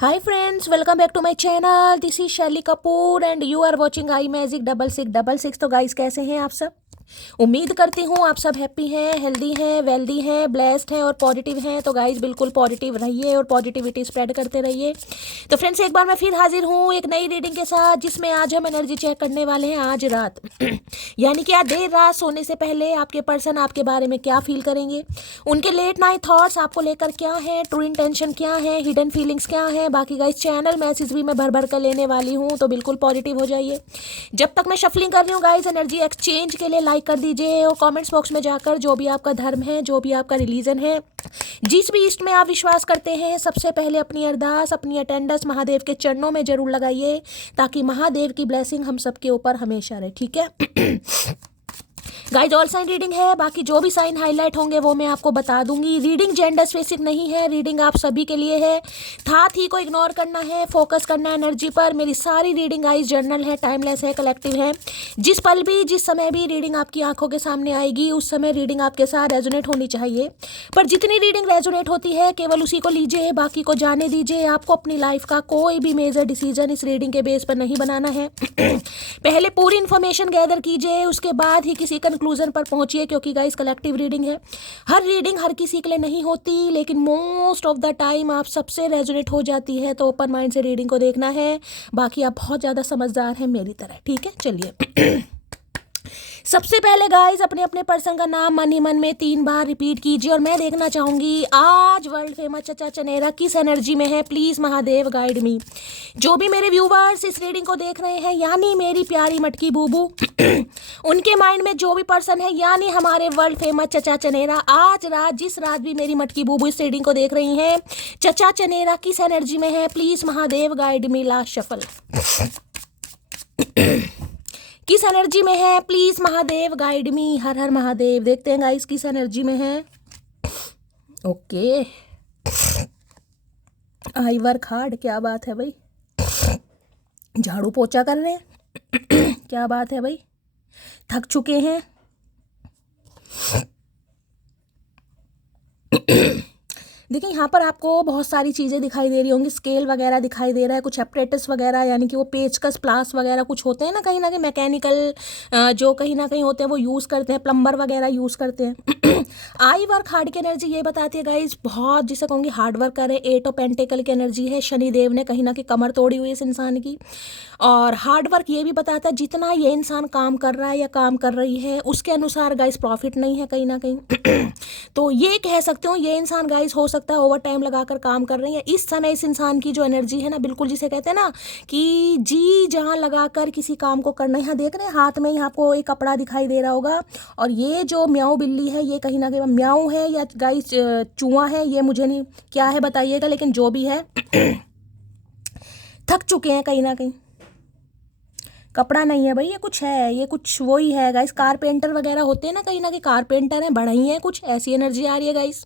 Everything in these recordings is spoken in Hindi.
Hi friends, welcome back to my channel. This is Shelly Kapoor and you are watching I magic 6666। तो गाइस कैसे हैं आप सब? उम्मीद करती हूँ आप सब हैप्पी हैं, हेल्दी हैं, वेल्दी हैं, ब्लेस्ड हैं और पॉजिटिव हैं। तो गाइस बिल्कुल पॉजिटिव रहिए और पॉजिटिविटी स्प्रेड करते रहिए। तो फ्रेंड्स एक बार मैं फिर हाजिर हूँ एक नई रीडिंग के साथ, जिसमें आज हम एनर्जी चेक करने वाले हैं आज रात यानी कि आज देर रात सोने से पहले आपके पर्सन आपके बारे में क्या फील करेंगे, उनके लेट नाइट थॉट्स आपको लेकर क्या है, ट्रू इंटेंशन क्या है, हिडन फीलिंग्स क्या है। बाकी गाइस चैनल मैसेज भी मैं भर भर कर लेने वाली हूँ, तो बिल्कुल पॉजिटिव हो जाइए। जब तक मैं शफलिंग कर रही हूँ गाइस, एनर्जी एक्सचेंज के लिए लाइक कर दीजिए और कमेंट्स बॉक्स में जाकर जो भी आपका धर्म है, जो भी आपका रिलीजन है, जिस भी इष्ट में आप विश्वास करते हैं, सबसे पहले अपनी अरदास, अपनी अटेंडेंस महादेव के चरणों में जरूर लगाइए, ताकि महादेव की ब्लेसिंग हम सबके ऊपर हमेशा रहे। ठीक है गाइज ऑल साइन रीडिंग है, बाकी जो भी साइन हाईलाइट होंगे वो मैं आपको बता दूंगी। रीडिंग जेंडर स्पेसिफिक नहीं है, रीडिंग आप सभी के लिए है। था थी को इग्नोर करना है, फोकस करना है एनर्जी पर। मेरी सारी रीडिंग गाइज जर्नल है, टाइमलेस है, कलेक्टिव है। जिस पल भी, जिस समय भी रीडिंग आपकी आंखों के सामने आएगी, उस समय रीडिंग आपके साथ रेजोनेट होनी चाहिए। पर जितनी रीडिंग रेजोनेट होती है केवल उसी को लीजिए, बाकी को जाने दीजिए। आपको अपनी लाइफ का कोई भी मेजर डिसीजन इस रीडिंग के बेस पर नहीं बनाना है पहले पूरी इन्फॉर्मेशन गैदर कीजिए, उसके बाद ही किसी कंक्लूजन पर पहुंचिए, क्योंकि गाइस कलेक्टिव रीडिंग है। हर रीडिंग हर किसी के लिए नहीं होती, लेकिन मोस्ट ऑफ द टाइम आप सबसे रेजोनेट हो जाती है। तो ओपन माइंड से रीडिंग को देखना है। बाकी आप बहुत ज़्यादा समझदार हैं मेरी तरह। ठीक है, चलिए सबसे पहले गाइस अपने अपने पर्सन का नाम मन ही मन में 3 बार रिपीट कीजिए और मैं देखना चाहूंगी आज वर्ल्ड फेमस चचा चनेरा किस एनर्जी में है। प्लीज महादेव गाइड मी। जो भी मेरे व्यूवर्स इस रीडिंग को देख रहे हैं, यानी मेरी प्यारी मटकी बूबू उनके माइंड में जो भी पर्सन है, यानी हमारे वर्ल्ड फेमस चचा चनेरा, आज रात जिस रात भी मेरी मटकी बूबू इस रीडिंग को देख रही हैं, चचा चनेरा किस एनर्जी में है। Please Mahadev guide me. Last shuffle किस एनर्जी में है, प्लीज महादेव गाइड मी। हर हर महादेव। देखते हैं गाइस किस एनर्जी में है। ओके, आई वर्क हार्ड, क्या बात है भाई। झाड़ू पोछा कर रहे हैं क्या बात है भाई। थक चुके हैं देखिए यहाँ पर आपको बहुत सारी चीज़ें दिखाई दे रही होंगी। स्केल वगैरह दिखाई दे रहा है, कुछ एपरेटस वगैरह, यानी कि वो पेचकस प्लास वगैरह कुछ होते हैं ना कहीं मैकेनिकल, जो कहीं ना कहीं होते हैं वो यूज़ करते हैं, प्लम्बर वगैरह यूज़ करते हैं आई वर्क हार्ड की एनर्जी ये बताती है गाइज, बहुत जिसे कहूँगी हार्ड वर्क करे। 8 ऑफ पेंटिकल की एनर्जी है, शनिदेव ने कहीं ना कहीं कमर तोड़ी हुई है इस इंसान की। और हार्ड वर्क ये भी बताता है जितना ये इंसान काम कर रहा है या काम कर रही है, उसके अनुसार गाइज प्रॉफिट नहीं है कहीं ना कहीं तो ये कह सकते हो ये इंसान गाइज हो सकता है ओवर टाइम लगाकर काम कर रही है। इस समय इस इंसान की जो एनर्जी है ना, बिल्कुल जिसे कहते हैं ना कि जी जहाँ लगाकर किसी काम को करना है। यहाँ देख रहे हैं हाथ में यहाँ आपको एक कपड़ा दिखाई दे रहा होगा, और ये जो म्याऊ बिल्ली है ये कहीं ना कहीं म्याऊ है या गाइज चूहा है, ये मुझे नहीं क्या है बताइएगा, लेकिन जो भी है थक चुके हैं कहीं ना कहीं। कपड़ा नहीं है भाई, ये कुछ है, ये कुछ वही है गाइस, कारपेंटर वगैरह होते हैं ना कहीं कारपेंटर हैं, बढ़ई हैं, कुछ ऐसी एनर्जी आ रही है गाइस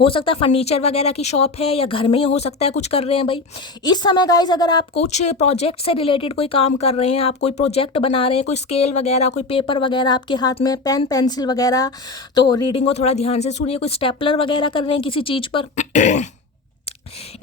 हो सकता है फर्नीचर वगैरह की शॉप है या घर में ही हो सकता है कुछ कर रहे हैं भाई इस समय गाइस। अगर आप कुछ प्रोजेक्ट से रिलेटेड कोई काम कर रहे हैं, आप कोई प्रोजेक्ट बना रहे हैं, कोई स्केल वगैरह, कोई पेपर वगैरह आपके हाथ में, पेन पेंसिल वगैरह, तो रीडिंग को थोड़ा ध्यान से सुनिए। कोई स्टेपलर वगैरह कर रहे हैं किसी चीज़ पर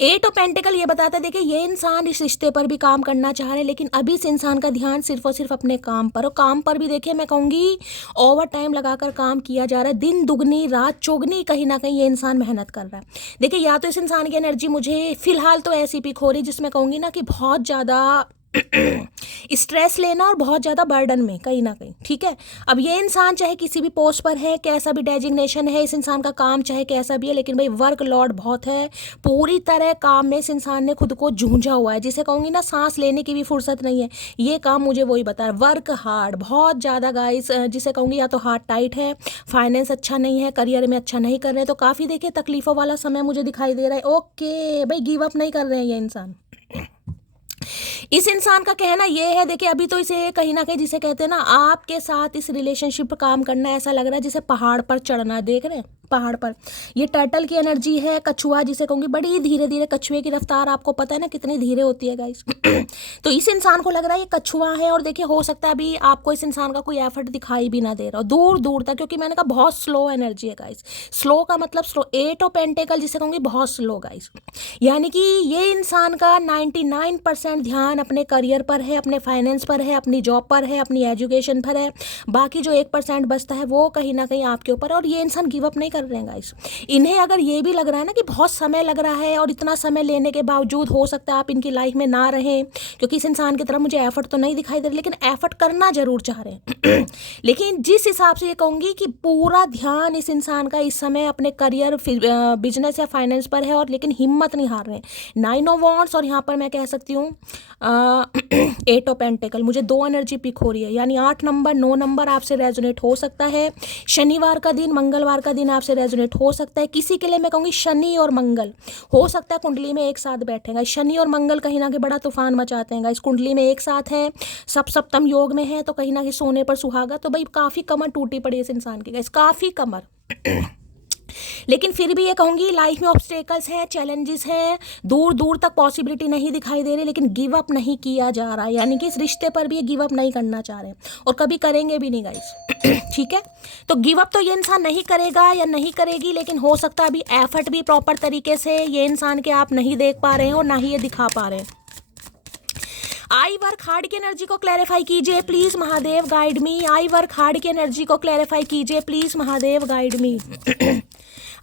8 ऑफ पेंटिकल ये बताता है, देखिए ये इंसान इस रिश्ते पर भी काम करना चाह रहे हैं, लेकिन अभी इस इंसान का ध्यान सिर्फ और सिर्फ अपने काम पर, और काम पर भी देखिए मैं कहूँगी ओवर टाइम लगाकर काम किया जा रहा है, दिन दुगनी रात चौगनी कहीं ना कहीं ये इंसान मेहनत कर रहा है। देखिए या तो इस इंसान की एनर्जी मुझे फिलहाल तो ऐसी पिक हो रही जिसमें कहूँगी ना कि बहुत ज़्यादा स्ट्रेस लेना और बहुत ज़्यादा बर्डन में कहीं ना कहीं। ठीक है, अब ये इंसान चाहे किसी भी पोस्ट पर है, कैसा भी डेजिग्नेशन है, इस इंसान का काम चाहे कैसा भी है, लेकिन भाई वर्क लोड बहुत है, पूरी तरह काम में इस इंसान ने खुद को जूझा हुआ है, जिसे कहूँगी ना सांस लेने की भी फुर्सत नहीं है। ये काम मुझे वही बता रहा है, वर्क हार्ड बहुत ज़्यादा गाइस, जिसे कहूँगी या तो हार्ट टाइट है, फाइनेंस अच्छा नहीं है, करियर में अच्छा नहीं कर रहे हैं, तो काफ़ी देखिए तकलीफ़ों वाला समय मुझे दिखाई दे रहा है। ओके भाई, गिव अप नहीं कर रहे हैं ये इंसान। इस इंसान का कहना ये है, देखिए अभी तो इसे कहीं ना कहीं जिसे कहते हैं ना, आपके साथ इस रिलेशनशिप पर काम करना ऐसा लग रहा है जैसे पहाड़ पर चढ़ना, देख रहे हैं पहाड़ पर। ये टर्टल की एनर्जी है, कछुआ जिसे कहूँगी, बड़ी धीरे धीरे, कछुए की रफ्तार आपको पता है ना कितनी धीरे होती है गाइस। तो इस इंसान को लग रहा है ये कछुआ है, और देखिए हो सकता है अभी आपको इस इंसान का कोई एफर्ट दिखाई भी ना दे रहा हो दूर दूर तक, क्योंकि मैंने कहा बहुत स्लो एनर्जी है गाइस। स्लो का मतलब स्लो, 8 ऑफ पेंटिकल जिसे कहूँगी बहुत स्लो गाइस। यानी कि ये इंसान का 99% ध्यान अपने करियर पर है, अपने फाइनेंस पर है, अपनी जॉब पर है, अपनी एजुकेशन पर है। बाकी जो 1% बचता है वो कहीं ना कहीं आपके ऊपर है, और ये इंसान गिव अप नहीं कर रहे हैं गाइस। इन्हें अगर ये भी लग रहा है ना कि बहुत समय लग रहा है, और इतना समय लेने के बावजूद हो सकता है आप इनकी लाइफ में ना रहें, क्योंकि इस इंसान की तरफ मुझे एफर्ट तो नहीं दिखाई दे रहा, लेकिन एफर्ट करना जरूर चाह रहे हैं। लेकिन जिस हिसाब से ये कहूँगी कि पूरा ध्यान इस इंसान का इस समय अपने करियर, बिजनेस या फाइनेंस पर है, और लेकिन हिम्मत नहीं हार रहे हैं। 9 ऑफ वॉन्ड्स, और यहाँ पर मैं कह सकती हूँ 8 ऑफ पेंटिकल, मुझे 2 एनर्जी पिक हो रही है, यानी 8 नंबर 9 नंबर आपसे रेजोनेट हो सकता है। शनिवार का दिन, मंगलवार का दिन आपसे रेजोनेट हो सकता है। किसी के लिए मैं कहूँगी शनि और मंगल हो सकता है कुंडली में एक साथ बैठेगा। शनि और मंगल कहीं ना कहीं बड़ा तूफान मचाते हैं, इस कुंडली में एक साथ हैं, सप्तम योग में है, तो कहीं ना कहीं सोने पर सुहागा। तो भाई काफ़ी कमर टूटी पड़ी है इस इंसान की, काफ़ी कमर। लेकिन फिर भी ये कहूँगी लाइफ में ऑब्स्टेकल्स हैं, चैलेंजेस हैं, दूर दूर तक पॉसिबिलिटी नहीं दिखाई दे रही, लेकिन गिव अप नहीं किया जा रहा, यानी कि इस रिश्ते पर भी ये गिव अप नहीं करना चाह रहे और कभी करेंगे भी नहीं गाइस। ठीक है, तो गिव अप तो ये इंसान नहीं करेगा या नहीं करेगी, लेकिन हो सकता है अभी एफर्ट भी प्रॉपर तरीके से ये इंसान के आप नहीं देख पा रहे हैं और ना ही ये दिखा पा रहे हैं। आई वर्क हार्ड की एनर्जी को क्लैरिफाई कीजिए please, Mahadev guide me. I work hard की एनर्जी को क्लैरिफाई कीजिए please, Mahadev guide me.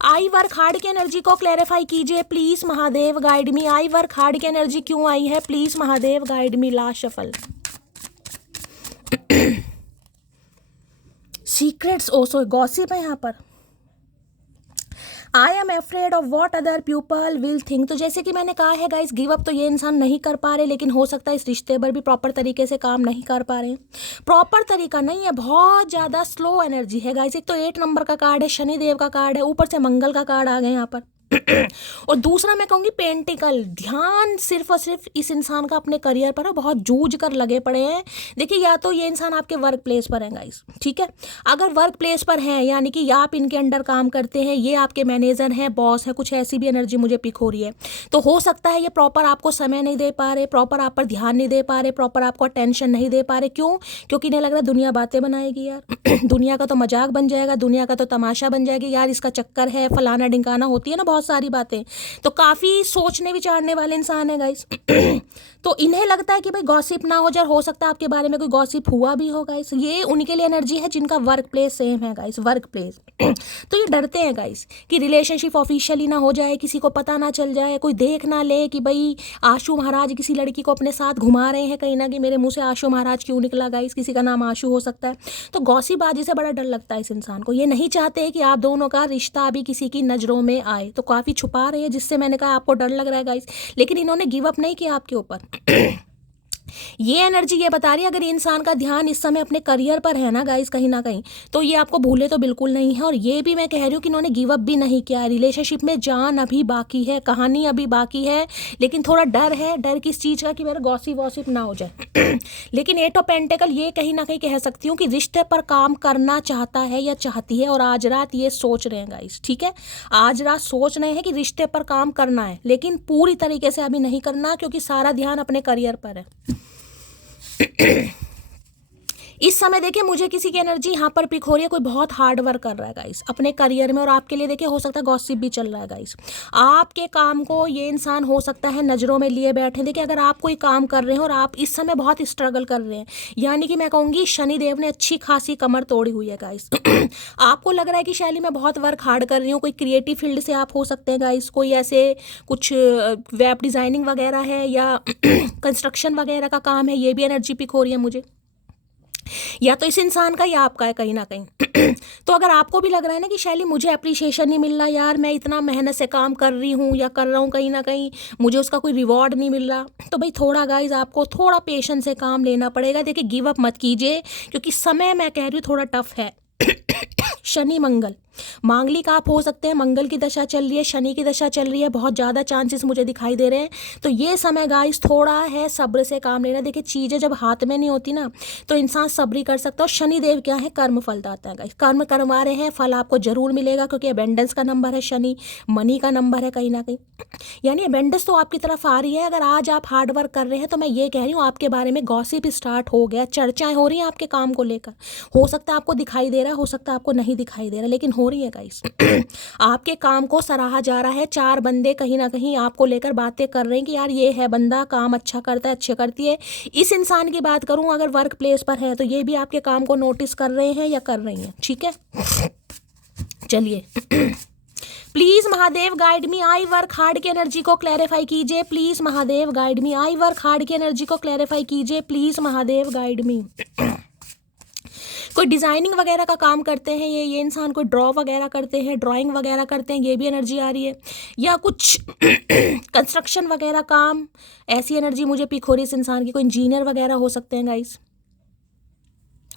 I work hard की एनर्जी को क्लैरिफाई कीजिए please, Mahadev guide me. I work hard की एनर्जी क्यों आई है, please Mahadev guide me. Last shuffle. Secrets Osho gossip है यहाँ पर। I am afraid of what other people will think. तो जैसे कि मैंने कहा है गाइस, गिव अप तो ये इंसान नहीं कर पा रहे, लेकिन हो सकता है इस रिश्ते पर भी प्रॉपर तरीके से काम नहीं कर पा रहे। प्रॉपर तरीका नहीं है, बहुत ज़्यादा स्लो एनर्जी है गाइस। एक तो 8 नंबर का कार्ड है, शनिदेव का कार्ड है, ऊपर से मंगल का कार्ड आ गए यहाँ पर। और दूसरा मैं कहूँगी पेंटिकल। ध्यान सिर्फ और सिर्फ इस इंसान का अपने करियर पर है, बहुत जूझ कर लगे पड़े हैं। देखिए, या तो ये इंसान आपके वर्क प्लेस पर है गाइस, ठीक है। अगर वर्क प्लेस पर हैं, यानी कि आप इनके अंडर काम करते हैं, ये आपके मैनेजर हैं, बॉस है, कुछ ऐसी भी एनर्जी मुझे पिक हो रही है, तो हो सकता है ये प्रॉपर आपको समय नहीं दे पा रहे, प्रॉपर आप पर ध्यान नहीं दे पा रहे, प्रॉपर आपको अटेंशन नहीं दे पा रहे। क्यों? क्योंकि इन्हें लग रहा है दुनिया बातें बनाएगी यार। दुनिया का तो मजाक बन जाएगा, दुनिया का तो तमाशा बन जाएगी यार, इसका चक्कर है, फलाना ढिंकाना, होती है ना बहुत सारी बातें। तो काफी सोचने विचारने वाले इंसान है गाइस। तो इन्हें लगता है कि भाई गॉसिप ना हो जाए, हो सकता है आपके बारे में कोई गॉसिप हुआ भी हो गाइस। ये उनके लिए एनर्जी है जिनका वर्क प्लेस सेम है गाइस, वर्क प्लेस। तो ये डरते हैं गाइस कि रिलेशनशिप ऑफिशियली ना हो जाए, किसी को पता ना चल जाए, कोई देख ना ले कि भाई आशु महाराज किसी लड़की को अपने साथ घुमा रहे हैं, कहीं ना कहीं मेरे मुंह से आशु महाराज क्यों निकला गाइस, किसी का नाम आशु हो सकता है। तो गॉसिपबाजी से बड़ा डर लगता है इस इंसान को। ये नहीं चाहते कि आप दोनों का रिश्ता अभी किसी की नजरों में आए, तो काफी छुपा रहे हैं, जिससे मैंने कहा आपको डर लग रहा है गाइस। लेकिन इन्होंने गिव अप नहीं किया आपके ऊपर। ये एनर्जी ये बता रही है, अगर इंसान का ध्यान इस समय अपने करियर पर है ना गाइस, कहीं ना कहीं, तो ये आपको भूले तो बिल्कुल नहीं है। और ये भी मैं कह रही हूँ कि इन्होंने गिव अप भी नहीं किया है। रिलेशनशिप में जान अभी बाकी है, कहानी अभी बाकी है, लेकिन थोड़ा डर है। डर किस चीज़ का? कि मेरा गॉसिप वॉसिप ना हो जाए। लेकिन 8 ऑफ पेंटिकल ये कहीं ना कहीं कह सकती हूँ कि रिश्ते पर काम करना चाहता है या चाहती है, और आज रात ये सोच रहे हैं गाइस, ठीक है। आज रात सोच रहे हैं कि रिश्ते पर काम करना है, लेकिन पूरी तरीके से अभी नहीं करना, क्योंकि सारा ध्यान अपने करियर पर है। इस समय देखिए मुझे किसी की एनर्जी यहाँ पर पिक हो रही है, कोई बहुत हार्ड वर्क कर रहा है गाइस अपने करियर में, और आपके लिए देखिए हो सकता है गॉसिप भी चल रहा है गाइस। आपके काम को ये इंसान हो सकता है नज़रों में लिए बैठे। देखिए, अगर आप कोई काम कर रहे हैं और आप इस समय बहुत स्ट्रगल कर रहे हैं, यानी कि मैं कहूँगी शनिदेव ने अच्छी खासी कमर तोड़ी हुई है गाइस। आपको लग रहा है कि शैली मैं बहुत वर्क हार्ड कर रही हूँ, कोई क्रिएटिव फील्ड से आप हो सकते हैं गाइस, कोई ऐसे कुछ वेब डिज़ाइनिंग वगैरह है या कंस्ट्रक्शन वगैरह का काम है, ये भी एनर्जी पिक हो रही है मुझे, या तो इस इंसान का या आपका है कहीं ना कहीं। तो अगर आपको भी लग रहा है ना कि शैली मुझे अप्रिशिएशन नहीं मिल रहा यार, मैं इतना मेहनत से काम कर रही हूँ या कर रहा हूँ, कहीं ना कहीं मुझे उसका कोई रिवॉर्ड नहीं मिल रहा, तो भाई थोड़ा गाइज आपको थोड़ा पेशेंस से काम लेना पड़ेगा। देखिए, गिव अप मत कीजिए, क्योंकि समय मैं कह रही हूँ थोड़ा टफ है। शनि मंगल, मांगलिक आप हो सकते हैं, मंगल की दशा चल रही है, शनि की दशा चल रही है, बहुत ज़्यादा चांसेस मुझे दिखाई दे रहे हैं। तो ये समय गाइस थोड़ा है सब्र से काम लेना। देखिए चीज़ें जब हाथ में नहीं होती ना तो इंसान सब्र कर सकता है। और शनिदेव क्या है, कर्म फल दाता है गाइस, कर्म करवा रहे हैं, फल आपको जरूर मिलेगा, क्योंकि अबेंडेंस का नंबर है शनि, मनी का नंबर है कहीं ना कहीं, यानी अबेंडेंस तो आपकी तरफ आ रही है। अगर आज आप हार्ड वर्क कर रहे हैं तो मैं ये कह रही हूँ आपके बारे में गॉसिप स्टार्ट हो गया, चर्चाएं हो रही हैं आपके काम को लेकर। हो सकता है आपको दिखाई दे रहा है, हो सकता है आपको नहीं दिखाई दे रहा, लेकिन हो रही है गाइस। आपके काम को सराहा जा रहा है, 4 बंदे कहीं ना कहीं आपको लेकर बातें कर रहे हैं कि यार ये है बंदा, काम अच्छा करता है, अच्छे करती है। इस इंसान की बात करूं अगर वर्क प्लेस पर है तो ये भी आपके काम को नोटिस कर रहे हैं या कर रही हैं, ठीक है। चलिए please Mahadev guide me, I work hard की एनर्जी को क्लैरिफाई कीजिए please Mahadev guide me, I work hard की एनर्जी को क्लैरिफाई कीजिए प्लीज महादेव गाइड मी। कोई डिज़ाइनिंग वगैरह का काम करते हैं ये इंसान, कोई ड्रॉ वगैरह करते हैं, ड्राइंग वगैरह करते हैं, ये भी एनर्जी आ रही है। या कुछ कंस्ट्रक्शन वगैरह काम, ऐसी एनर्जी मुझे पिक हो रही है इस इंसान की। कोई इंजीनियर वगैरह हो सकते हैं गाइस,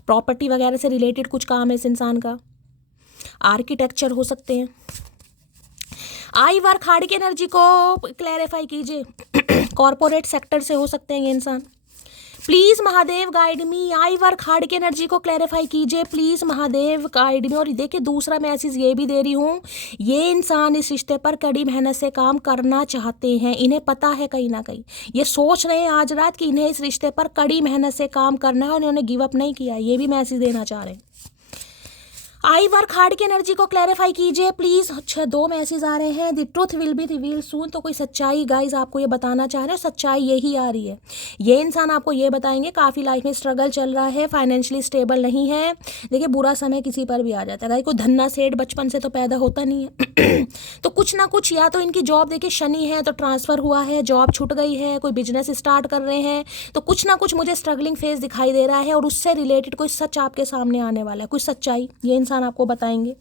प्रॉपर्टी वगैरह से रिलेटेड कुछ काम है इस इंसान का, आर्किटेक्चर हो सकते हैं। आई वर्क हार्ड की एनर्जी को क्लैरिफाई कीजिए। कॉर्पोरेट सेक्टर से हो सकते हैं ये इंसान, please Mahadev guide me, I work hard की एनर्जी को क्लैरिफाई कीजिए प्लीज महादेव गाइड मी। और देखिए दूसरा मैसेज ये भी दे रही हूँ, ये इंसान इस रिश्ते पर कड़ी मेहनत से काम करना चाहते हैं, इन्हें पता है कहीं ना कहीं, ये सोच रहे हैं आज रात कि इन्हें इस रिश्ते पर कड़ी मेहनत से काम करना है और इन्होंने गिव अप नहीं किया, ये भी मैसेज देना चाह रहे हैं। आई वर्क हार्ड की एनर्जी को क्लैरिफाई कीजिए प्लीज। अच्छा 2 मैसेज आ रहे हैं, the truth will be reveal soon. तो कोई सच्चाई गाइज आपको ये बताना चाह रहे हैं, सच्चाई यही आ रही है। ये इंसान आपको ये बताएंगे काफ़ी लाइफ में स्ट्रगल चल रहा है, फाइनेंशियली स्टेबल नहीं है। देखिए बुरा समय किसी पर भी आ जाता है गाइज, कोई धन्ना सेठ बचपन से तो पैदा होता नहीं है। तो कुछ ना कुछ, या तो इनकी जॉब देखिए शनि है तो ट्रांसफ़र हुआ है, जॉब छूट गई है, कोई बिजनेस स्टार्ट कर रहे हैं, तो कुछ ना कुछ मुझे स्ट्रगलिंग फेज दिखाई दे रहा है और उससे रिलेटेड कोई सच आपके सामने आने वाला है, कोई सच्चाई ये इंसान आपको बताएंगे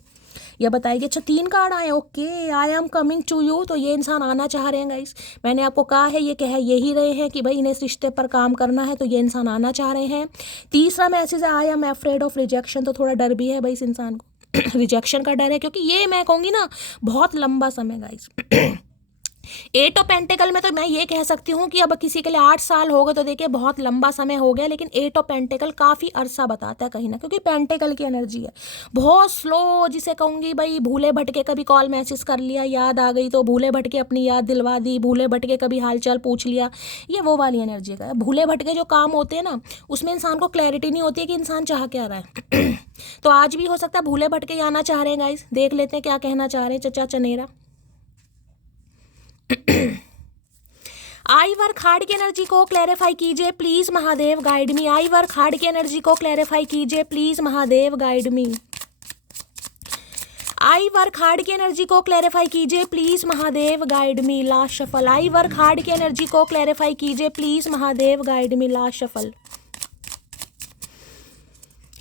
या बताएगी। अच्छा 3 कार्ड आए, okay, I am coming to you. तो ये इंसान आना चाह रहे हैं गाइस, मैंने आपको कहा है ये कह यही रहे हैं कि भाई इन्हें इस रिश्ते पर काम करना है, तो ये इंसान आना चाह रहे हैं। तीसरा मैसेज है, आई एम अफ्रेड ऑफ रिजेक्शन। तो थोड़ा डर भी है भाई इस इंसान को, रिजेक्शन का डर है, क्योंकि ये मैं कहूँगी ना बहुत लंबा समय गाइस। 8 ऑफ पेंटिकल में तो मैं ये कह सकती हूँ कि अब किसी के लिए 8 साल हो गए तो देखिए बहुत लंबा समय हो गया, लेकिन 8 ऑफ पेंटिकल काफ़ी अरसा बताता है कहीं ना, क्योंकि पेंटिकल की एनर्जी है बहुत स्लो, जिसे कहूँगी भाई भूले भटके कभी कॉल मैसेज कर लिया, याद आ गई तो भूले भटके अपनी याद दिलवा दी, भूले भटके कभी हालचाल पूछ लिया, ये वो वाली एनर्जी का है। भूले भटके जो काम होते हैं ना उसमें इंसान को क्लैरिटी नहीं होती है कि इंसान चाह क्या रहा है। तो आज भी हो सकता है भूले भटके आना चाह रहे हैं गाइस, देख लेते हैं क्या कहना चाह रहे हैं चचा चनेरा। आई वर्क हार्ड की एनर्जी को क्लैरिफाई कीजिए please Mahadev guide me, I work hard की एनर्जी को क्लैरिफाई कीजिए please Mahadev guide me, I work hard की एनर्जी को क्लैरिफाई कीजिए please Mahadev guide me. Last shuffle, I work hard की एनर्जी को क्लैरिफाई कीजिए please Mahadev guide me. Last shuffle,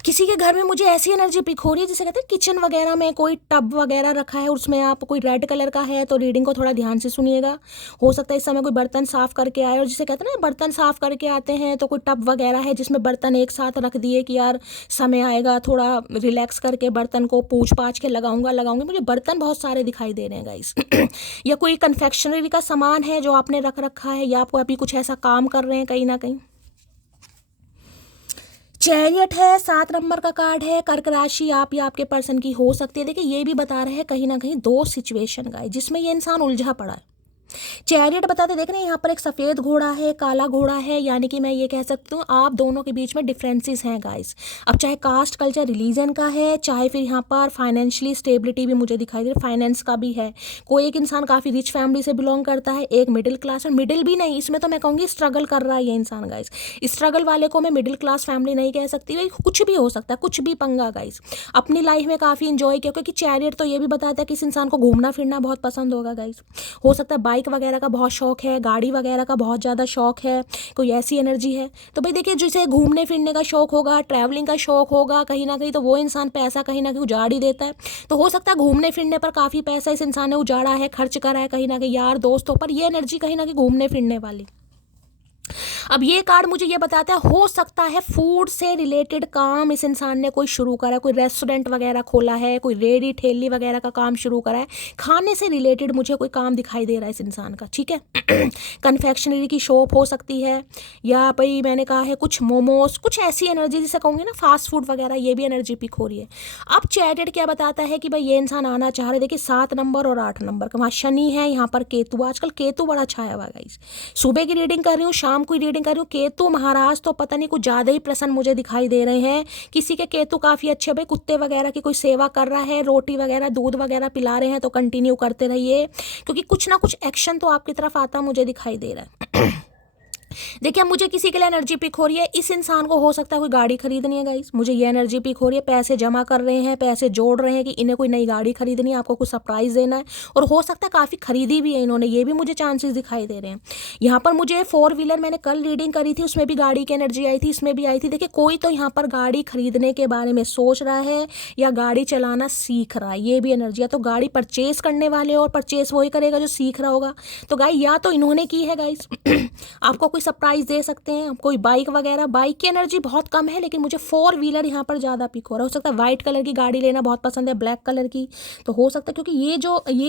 किसी के घर में मुझे ऐसी एनर्जी पिक हो रही है जिसे कहते हैं किचन वगैरह में कोई टब वगैरह रखा है, उसमें आप कोई रेड कलर का है, तो रीडिंग को थोड़ा ध्यान से सुनिएगा। हो सकता है इस समय कोई बर्तन साफ करके आए, और जिसे कहते हैं ना बर्तन साफ करके आते हैं तो कोई टब वगैरह है जिसमें बर्तन एक साथ रख दिए कि यार समय आएगा थोड़ा रिलैक्स करके बर्तन को पूछ पाछ के लगाऊंगी। मुझे बर्तन बहुत सारे दिखाई दे रहे हैं गाइस। या कोई कन्फेक्शनरी का सामान है जो आपने रख रखा है, या आपको अभी कुछ ऐसा काम कर रहे हैं कहीं ना कहीं। चैरियट है, 7 नंबर का कार्ड है, कर्क राशि आप या आपके पर्सन की हो सकती है। देखिए ये भी बता रहे हैं कहीं ना कहीं 2 सिचुएशन का है जिसमें ये इंसान उलझा पड़ा है। चैरियट बताते देख रहे हैं यहाँ पर एक सफ़ेद घोड़ा है, काला घोड़ा है, यानी कि मैं ये कह सकती हूँ आप दोनों के बीच में डिफरेंसेस हैं गाइस। अब चाहे कास्ट कल्चर रिलीजन का है, चाहे फिर यहाँ पर फाइनेंशियली स्टेबिलिटी भी मुझे दिखाई दे रही है, फाइनेंस का भी है। कोई एक इंसान काफ़ी रिच फैमिली से बिलोंग करता है, एक मिडिल क्लास, और मिडिल भी नहीं, इसमें तो मैं कहूँगी स्ट्रगल कर रहा है ये इंसान गाइस। स्ट्रगल वाले को मैं मिडिल क्लास फैमिली नहीं कह सकती भाई, कुछ भी हो सकता है, कुछ भी पंगा गाइस। अपनी लाइफ में काफ़ी इंजॉय किया, क्योंकि चैरियट तो ये भी बताता है कि इस इंसान को घूमना फिरना बहुत पसंद होगा गाइस। हो सकता है बाइक वगैरह का बहुत शौक है, गाड़ी वगैरह का बहुत ज़्यादा शौक है, कोई ऐसी एनर्जी है। तो भाई देखिए जिसे घूमने फिरने का शौक होगा, ट्रैवलिंग का शौक होगा कहीं ना कहीं, तो वो इंसान पैसा कहीं ना कहीं उजाड़ ही देता है। तो हो सकता है घूमने फिरने पर काफ़ी पैसा इस इंसान ने उजाड़ा है, खर्च करा है कहीं ना कहीं यार दोस्तों पर, ये एनर्जी कहीं ना कहीं घूमने फिरने वाली। अब ये कार्ड मुझे ये बताता है, हो सकता है फूड से रिलेटेड काम इस इंसान ने कोई शुरू करा है, कोई रेस्टोरेंट वगैरह खोला है, कोई रेडी ठेली वगैरह का काम शुरू करा है, खाने से रिलेटेड मुझे कोई काम दिखाई दे रहा है इस इंसान का, ठीक है। कन्फेक्शनरी की शॉप हो सकती है, या भाई मैंने कहा है कुछ मोमोज, कुछ ऐसी एनर्जी जिसे कहूँगी ना फास्ट फूड वगैरह, ये भी एनर्जी पिक हो रही है। अब चैरियट क्या बताता है कि भाई ये इंसान आना चाह रहे, देखिए 7 नंबर और 8 नंबर का, वहाँ शनि है, यहाँ पर केतु, आजकल केतु बड़ा छाया हुआ है गाइस। सुबह की रीडिंग कर रही हूँ, शाम की रीडिंग कर रही हूँ, केतु महाराज तो पता नहीं कुछ ज़्यादा ही प्रसन्न मुझे दिखाई दे रहे हैं। किसी के केतु काफ़ी अच्छे, भाई कुत्ते वगैरह की कोई सेवा कर रहा है, रोटी वगैरह दूध वगैरह पिला रहे हैं, तो कंटिन्यू करते रहिए, क्योंकि कुछ ना कुछ एक्शन तो आपकी तरफ आता मुझे दिखाई दे रहा है। देखिए, मुझे किसी के लिए एनर्जी पिक हो रही है, इस इंसान को हो सकता है कोई गाड़ी खरीदनी है गाइस, मुझे ये एनर्जी पिक हो रही है, पैसे जमा कर रहे हैं, पैसे जोड़ रहे हैं कि इन्हें कोई नई गाड़ी खरीदनी है, आपको कुछ सरप्राइज देना है, और हो सकता है काफ़ी खरीदी भी है इन्होंने, ये भी मुझे चांसेस दिखाई दे रहे हैं। यहाँ पर मुझे 4 व्हीलर, मैंने कल रीडिंग करी थी, उसमें भी गाड़ी की एनर्जी आई थी, इसमें भी आई थी। देखिए, कोई तो यहाँ पर गाड़ी खरीदने के बारे में सोच रहा है या गाड़ी चलाना सीख रहा है, ये भी एनर्जी है। तो गाड़ी परचेज करने वाले, और परचेज वही करेगा जो सीख रहा होगा, तो गाइस या तो इन्होंने की है गाइस आपको कोई सरप्राइज दे सकते हैं, कोई बाइक वगैरह। बाइक की एनर्जी बहुत कम है, लेकिन मुझे 4 व्हीलर यहाँ पर ज़्यादा पिक हो रहा है। हो सकता है वाइट कलर की गाड़ी लेना बहुत पसंद है, ब्लैक कलर की, तो हो सकता है, क्योंकि ये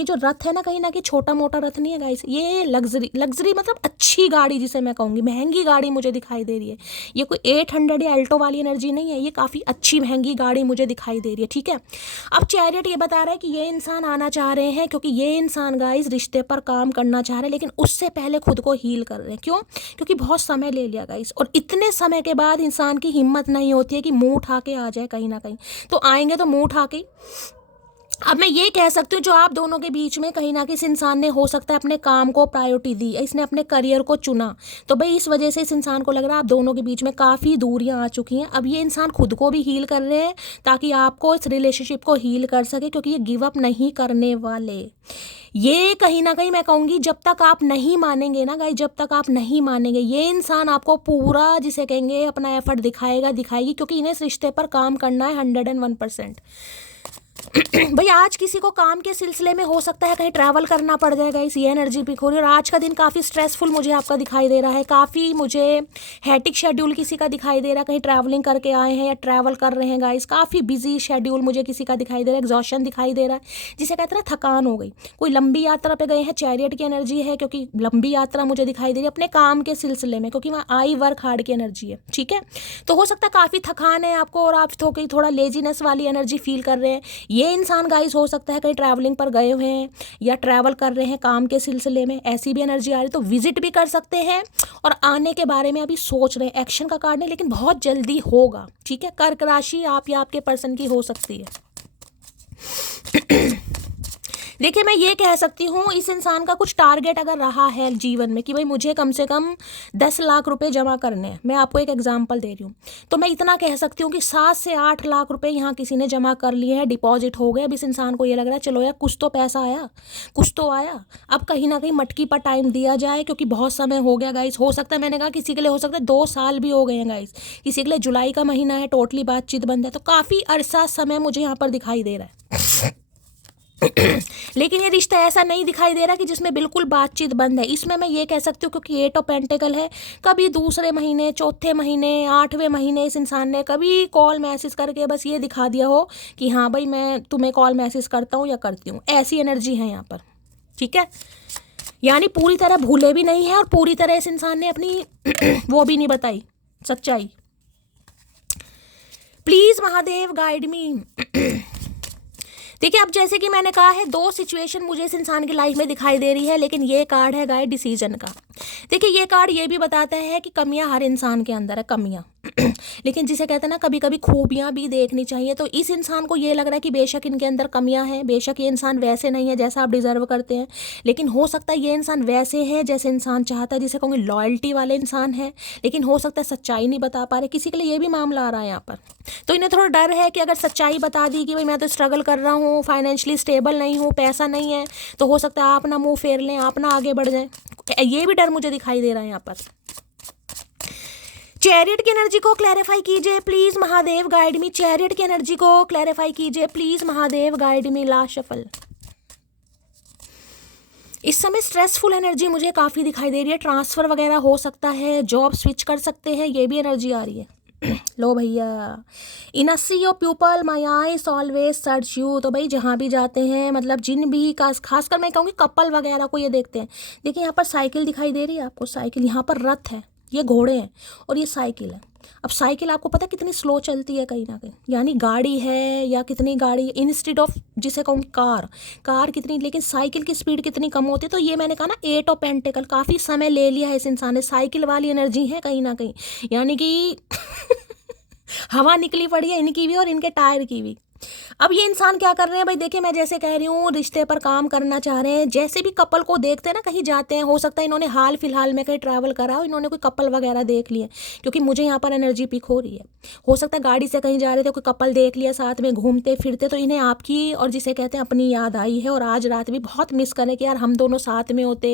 जो रथ है ना, कहीं ना कहीं छोटा मोटा रथ नहीं है गाइस, ये लग्जरी मतलब अच्छी गाड़ी जिसे मैं कहूँगी, महंगी गाड़ी मुझे दिखाई दे रही है। ये कोई 800 या अल्टो वाली एनर्जी नहीं है, ये काफ़ी अच्छी महंगी गाड़ी मुझे दिखाई दे रही है, ठीक है। अब चैरियट ये बता रहा है कि ये इंसान आना चाह रहे हैं, क्योंकि ये इंसान गाइस रिश्ते पर काम करना चाह रहे हैं, लेकिन उससे पहले खुद को हील कर रहे हैं। क्यों? क्योंकि बहुत समय ले लिया गाइस, और इतने समय के बाद इंसान की हिम्मत नहीं होती है कि मुंह उठा के आ जाए कहीं ना कहीं, तो आएंगे तो मुंह उठा के। अब मैं ये कह सकती हूँ, जो आप दोनों के बीच में कहीं ना कहीं इस इंसान ने हो सकता है अपने काम को प्रायोरिटी दी, इसने अपने करियर को चुना, तो भाई इस वजह से इस इंसान को लग रहा है आप दोनों के बीच में काफ़ी दूरियां आ चुकी हैं। अब ये इंसान खुद को भी हील कर रहे हैं ताकि आपको इस रिलेशनशिप को हील कर सके, क्योंकि ये गिव अप नहीं करने वाले। ये कहीं ना कहीं मैं कहूँगी, जब तक आप नहीं मानेंगे ना गाइस, जब तक आप नहीं मानेंगे, ये इंसान आपको पूरा जिसे कहेंगे अपना एफर्ट दिखाएगी, क्योंकि इन्हें इस रिश्ते पर काम करना है 101%। भाई आज किसी को काम के सिलसिले में हो सकता है कहीं ट्रैवल करना पड़ जाएगा, इस ये एनर्जी पिक हो रही है। और आज का दिन काफ़ी स्ट्रेसफुल मुझे आपका दिखाई दे रहा है, काफ़ी मुझे हैटिक शेड्यूल किसी का दिखाई दे रहा है, कहीं ट्रैवलिंग करके आए हैं या ट्रैवल कर रहे हैं गाइस, काफ़ी बिजी शेड्यूल मुझे किसी का दिखाई दे रहा है, एग्जॉशन दिखाई दे रहा है, जिसे कहते हैं ना थकान हो गई। कोई लंबी यात्रा पे गए हैं, चैरियट की एनर्जी है, क्योंकि लंबी यात्रा मुझे दिखाई दे रही है अपने काम के सिलसिले में, क्योंकि वहाँ आई वर्क हार्ड की एनर्जी है, ठीक है। तो हो सकता है काफ़ी थकान है आपको, और आप थोड़ा लेजीनेस वाली एनर्जी फील कर रहे हैं। ये इंसान गाइस हो सकता है कहीं ट्रैवलिंग पर गए हुए हैं या ट्रैवल कर रहे हैं काम के सिलसिले में, ऐसी भी एनर्जी आ रही है। तो विजिट भी कर सकते हैं, और आने के बारे में अभी सोच रहे हैं, एक्शन का कार्ड नहीं, लेकिन बहुत जल्दी होगा, ठीक है। कर्क राशि आप या आपके पर्सन की हो सकती है। देखिए, मैं ये कह सकती हूँ, इस इंसान का कुछ टारगेट अगर रहा है जीवन में कि भाई मुझे कम से कम 10 लाख रुपए जमा करने हैं, मैं आपको एक एग्जांपल दे रही हूँ, तो मैं इतना कह सकती हूँ कि 7 से 8 लाख रुपए यहाँ किसी ने जमा कर लिए हैं, डिपॉजिट हो गए। अब इस इंसान को ये लग रहा है चलो यार कुछ तो पैसा आया, कुछ तो आया, अब कहीं ना कहीं मटकी पर टाइम दिया जाए, क्योंकि बहुत समय हो गया गाइस। हो सकता है, मैंने कहा किसी के लिए हो सकता है 2 साल भी हो गए हैं गाइस, किसी के लिए जुलाई का महीना है, टोटली बातचीत बंद है, तो काफ़ी अरसा समय मुझे यहाँ पर दिखाई दे रहा है। लेकिन ये रिश्ता ऐसा नहीं दिखाई दे रहा कि जिसमें बिल्कुल बातचीत बंद है। इसमें मैं ये कह सकती हूँ, क्योंकि 8 ऑफ पेंटिकल है, कभी दूसरे महीने, चौथे महीने, 8वें महीने इस इंसान ने कभी कॉल मैसेज करके बस ये दिखा दिया हो कि हाँ भाई मैं तुम्हें कॉल मैसेज करता हूँ या करती हूँ, ऐसी एनर्जी है यहाँ पर, ठीक है। यानी पूरी तरह भूले भी नहीं है, और पूरी तरह इस इंसान ने अपनी वो भी नहीं बताई सच्चाई। प्लीज महादेव गाइड मी। देखिए, अब जैसे कि मैंने कहा है, 2 सिचुएशन मुझे इस इंसान की लाइफ में दिखाई दे रही है, लेकिन ये कार्ड है गाइड डिसीजन का। देखिए, ये कार्ड ये भी बताता है कि कमियां हर इंसान के अंदर है, कमियां लेकिन जिसे कहते हैं ना कभी कभी खूबियां भी देखनी चाहिए। तो इस इंसान को ये लग रहा है कि बेशक इनके अंदर कमियां हैं, बेशक ये इंसान वैसे नहीं है जैसा आप डिजर्व करते हैं, लेकिन हो सकता है ये इंसान वैसे है जैसे इंसान चाहता है, जिसे कहूँगी लॉयल्टी वाले इंसान है, लेकिन हो सकता है सच्चाई नहीं बता पा रहे। किसी के लिए ये भी मामला आ रहा है यहाँ पर, तो इन्हें थोड़ा डर है कि अगर सच्चाई बता दी कि भाई मैं तो स्ट्रगल कर रहा हूँ, फाइनेंशियली स्टेबल नहीं हूँ, पैसा नहीं है, तो हो सकता है आप ना मुंह फेर लें, आप ना आगे बढ़ जाएं, ये भी डर मुझे दिखाई दे रहा है यहाँ पर। चैरियट की एनर्जी को क्लैरिफाई कीजिए please Mahadev guide me. Chariot की एनर्जी को क्लैरिफाई कीजिए please Mahadev guide me. Last shuffle. इस समय स्ट्रेसफुल एनर्जी मुझे काफ़ी दिखाई दे रही है, ट्रांसफ़र वगैरह हो सकता है, जॉब स्विच कर सकते हैं, ये भी एनर्जी आ रही है। लो भैया, in a sea your people my eyes always search you. तो भाई जहाँ भी जाते हैं, मतलब जिन भी खासकर मैं कहूँगी कपल वगैरह को ये देखते हैं। देखिए यहाँ पर साइकिल दिखाई दे रही है आपको, साइकिल, यहाँ पर रथ है, ये घोड़े हैं और ये साइकिल है। अब साइकिल आपको पता है कितनी स्लो चलती है कहीं ना कहीं, यानी गाड़ी है या कितनी गाड़ी इंस्टेड ऑफ जिसे कहूँगी कार कितनी, लेकिन साइकिल की स्पीड कितनी कम होती है। तो ये मैंने कहा ना 8 ऑफ पेंटिकल, काफ़ी समय ले लिया है इस इंसान ने, साइकिल वाली एनर्जी है कहीं ना कहीं, यानी कि हवा निकली पड़ी है इनकी भी और इनके टायर की भी। अब ये इंसान क्या कर रहे हैं भाई, देखिए मैं जैसे कह रही हूँ रिश्ते पर काम करना चाह रहे हैं। जैसे भी कपल को देखते हैं ना, कहीं जाते हैं, हो सकता है इन्होंने हाल फिलहाल में कहीं ट्रैवल करा हो, इन्होंने कोई कपल वगैरह देख लिए, क्योंकि मुझे यहाँ पर एनर्जी पिक हो रही है। हो सकता है गाड़ी से कहीं जा रहे थे, कोई कपल देख लिया, साथ में घूमते फिरते, तो इन्हें आपकी और जिसे कहते हैं अपनी याद आई है। और आज रात भी बहुत मिस करें कि यार हम दोनों साथ में होते,